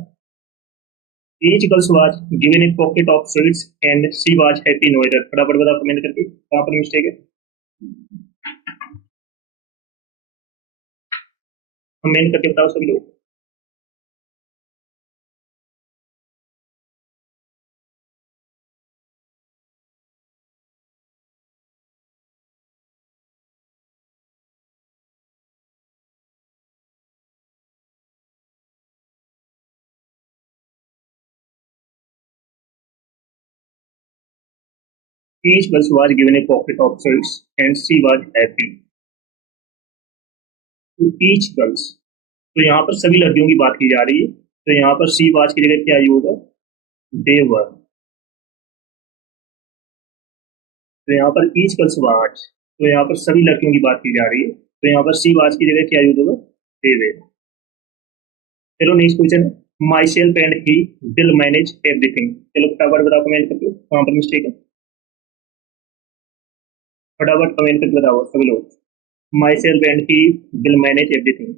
Each girl was given a pocket of sweets and she was happy no other। फटाफट बताओ कमेंट करके कहाँ पर मिस्टेक है, कमेंट करके बताओ सभी लोग। Each girl was given a pocket of sweets and she was happy। To each girls, तो यहाँ पर सभी लड़कियों की बात की जा रही है, तो यहाँ पर सी वाज की जगह क्या यूज होगा, दे वर। तो यहाँ पर ईच गर्ल्स वाज, तो यहाँ पर सभी लड़कियों की बात की जा रही है, तो यहाँ पर सी वाज की जगह क्या यूज होगा, दे वे। चलो नेक्स्ट क्वेश्चन है, my self and he will manage everything. चलो फटाफट बताओ कमेंट करके कहाँ पर मिस्टेक है, फटाफट कमेंट करके बताओ सभी लोग। My self and he will manage everything.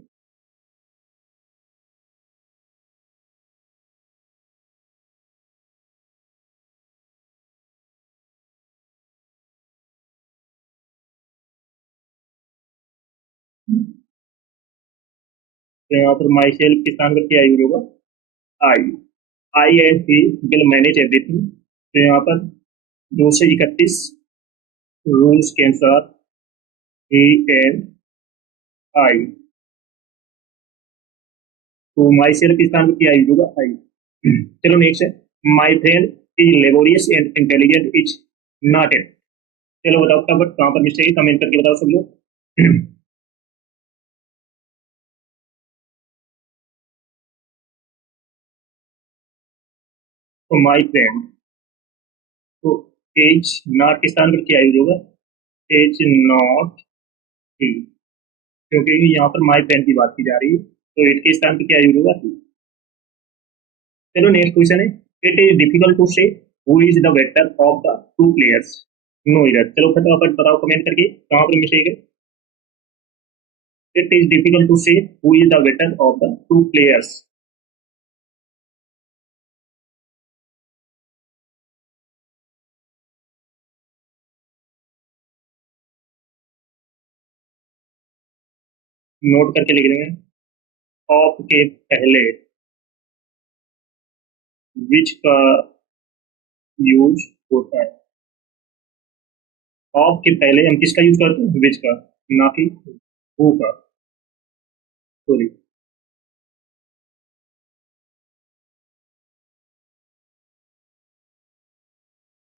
तो यहाँ पर माई सेल्फ के स्थान पर क्या यूज होगा, I. I and he will manage everything. तो यहाँ पर 231 रूल्स के अनुसार ही एंड आई, तो माई सेल्फ के स्थान पर क्या यूज होगा, आई। चलो नेक्स्ट है, my friend is laborious and intelligent is not it. चलो बताओ फटाफट कहाँ पर मिस्टेक है, कमेंट करके बताओ सब लोग। तो माई फ्रेंड, तो एज नॉट के स्थान पर क्या यूज होगा, एज नॉट ही, क्योंकि यहाँ पर माई फ्रेंड की बात की जा रही है, तो इट के स्थान पर क्या यूज होगा, ही। चलो नेक्स्ट क्वेश्चन है, it is difficult to say who is the better of the two players, no इधर, चलो फटाफट बताओ कमेंट करके कहाँ पर मिस्टेक है। It is difficult to say who is the better of the two players, note करके लिख रहे हैं, ऑफ के पहले विच का यूज होता है, ऑफ के पहले हम किसका यूज करते हैं, विच का, ना कि हु का, सॉरी।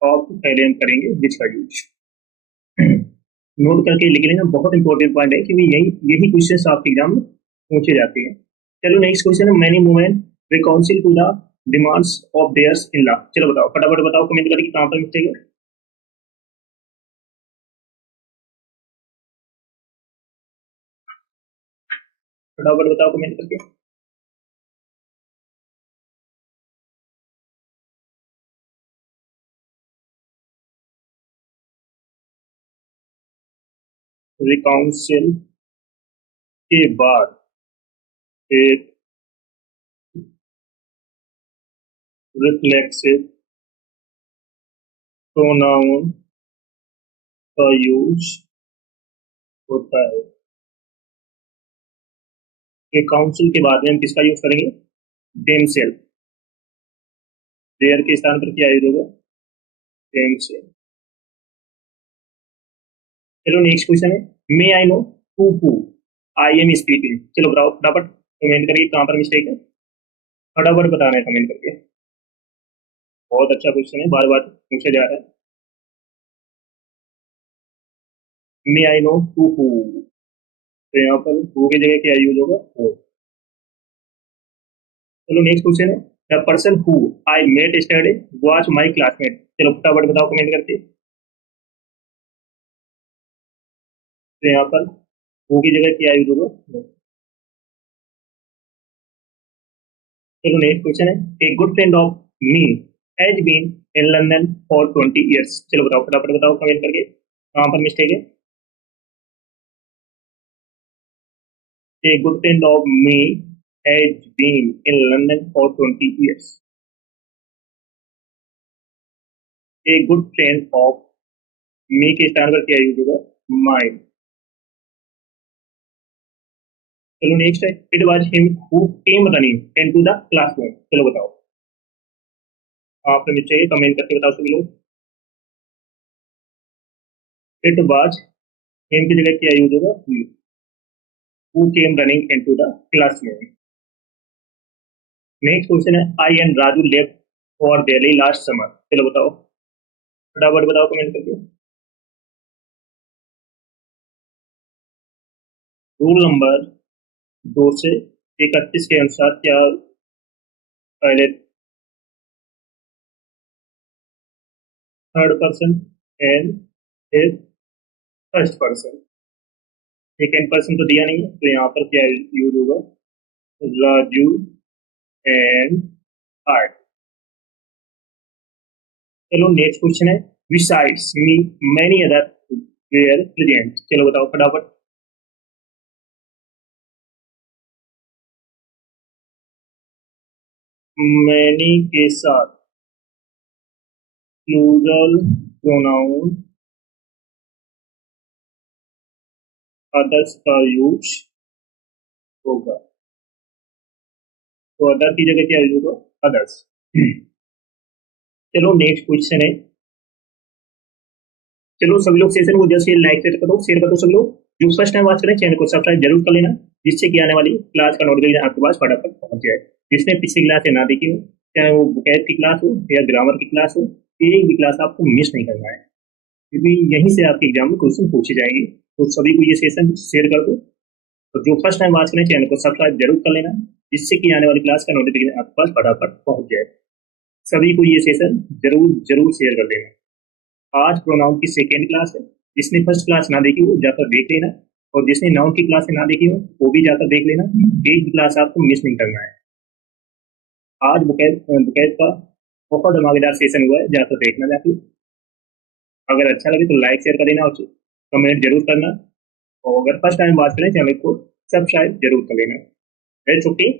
ऑफ के पहले हम करेंगे विच का यूज। नोट करके लिख लेना, बहुत इंपॉर्टेंट पॉइंट है क्योंकि यही यही क्वेश्चन आपके एग्जाम में पूछे जाते हैं। चलो नेक्स्ट क्वेश्चन है, many women reconcile to the demands of theirs in law, चलो बताओ फटाफट बताओ कमेंट करके कहाँ पर मिस्टेक है, फटाफट बताओ कमेंट करके। रिकाउंसिल के बाद एक रिफ्लेक्सिव प्रोनाउन का यूज होता है, रिकाउंसिल के बाद में हम किसका यूज करेंगे, देमसेल्फ, देयर के स्थान पर क्या यूज होगा, देमसेल्फ। चलो नेक्स्ट क्वेश्चन है, may I know to I am speaking, चलो बताओ फटाफट कमेंट करके कहाँ पर मिस्टेक है, फटाफट बताना है कमेंट करके। बहुत अच्छा क्वेश्चन है, बार बार पूछा जा रहा है। मे आई नो टू, तो यहाँ पर टू की जगह क्या यूज होगा, हो। चलो नेक्स्ट क्वेश्चन है, the person who I met study was my classmate, चलो फटाफट बताओ कमेंट करके। तो यहाँ पर हु की जगह क्या यूज होगा, हो। चलो नेक्स्ट क्वेश्चन है, a good friend of me has been in London for 20 years, चलो बताओ फटाफट बताओ कमेंट करके कहाँ पर मिस्टेक है। A good friend of me has been in London for 20 years. A good friend of me के स्थान पर क्या यूज होगा, mine। चलो नेक्स्ट है, it was him who came running into the classroom, चलो बताओ आपने नीचे कमेंट करके बताओ सभी लोग। It was him की जगह क्या यूज होगा, who came running into the classroom। Next question है, I and Raju left for Delhi last summer, चलो बताओ फटाफट बताओ कमेंट करके। रूल नंबर 2 से 31 के अनुसार क्या पहले थर्ड पर्सन एंड फिर फर्स्ट पर्सन, सेकेंड पर्सन तो दिया नहीं है, तो यहाँ पर क्या यूज होगा, राजू एंड आर्ट। चलो नेक्स्ट क्वेश्चन है, besides me many other were present, चलो बताओ फटाफट। मैनी के साथ प्लूरल प्रोनाउन अदर्स का यूज होगा, तो अदर की जगह क्या यूज होगा, अदर्स। चलो नेक्स्ट क्वेश्चन है, चलो सभी लोग सेशन को जस्ट लाइक करो, शेयर करो, सब लोग जो फर्स्ट टाइम वॉच करें चैनल को सब्सक्राइब जरूर कर लेना, जिससे कि आने वाली क्लास का नोटिफिकेशन आपके पास फटाफट पहुंच जाए। जिसने पिछली क्लास से ना देखी हो, चाहे वो बुकैब की क्लास हो या ग्रामर की क्लास हो, एक भी क्लास आपको मिस नहीं करना है, क्योंकि यहीं से आपके एग्जाम में क्वेश्चन पूछे जाएंगे। तो सभी को ये सेशन शेयर कर दो, और जो फर्स्ट टाइम वॉच करें चैनल को सब्सक्राइब जरूर कर लेना, जिससे कि आने वाली क्लास का नोटिफिकेशन आपके पास फटाफट पहुंच जाए। सभी को ये सेशन जरूर जरूर शेयर कर देना। आज प्रोनाउन की सेकेंड क्लास है, जिसने फर्स्ट क्लास ना देखी हो जाकर देख लेना, और जिसने नाउन की क्लास ना देखी हो वो भी जाकर देख लेना। एक क्लास आपको मिस नहीं करना है। आज बुकैत का बहुत धमाकेदार सेशन हुआ है, जाकर देखना जाके। अगर अच्छा लगे तो लाइक शेयर कर देना और कमेंट जरूर करना, और अगर फर्स्ट टाइम बात करें चैनल को सब्सक्राइब जरूर कर लेना। It's okay.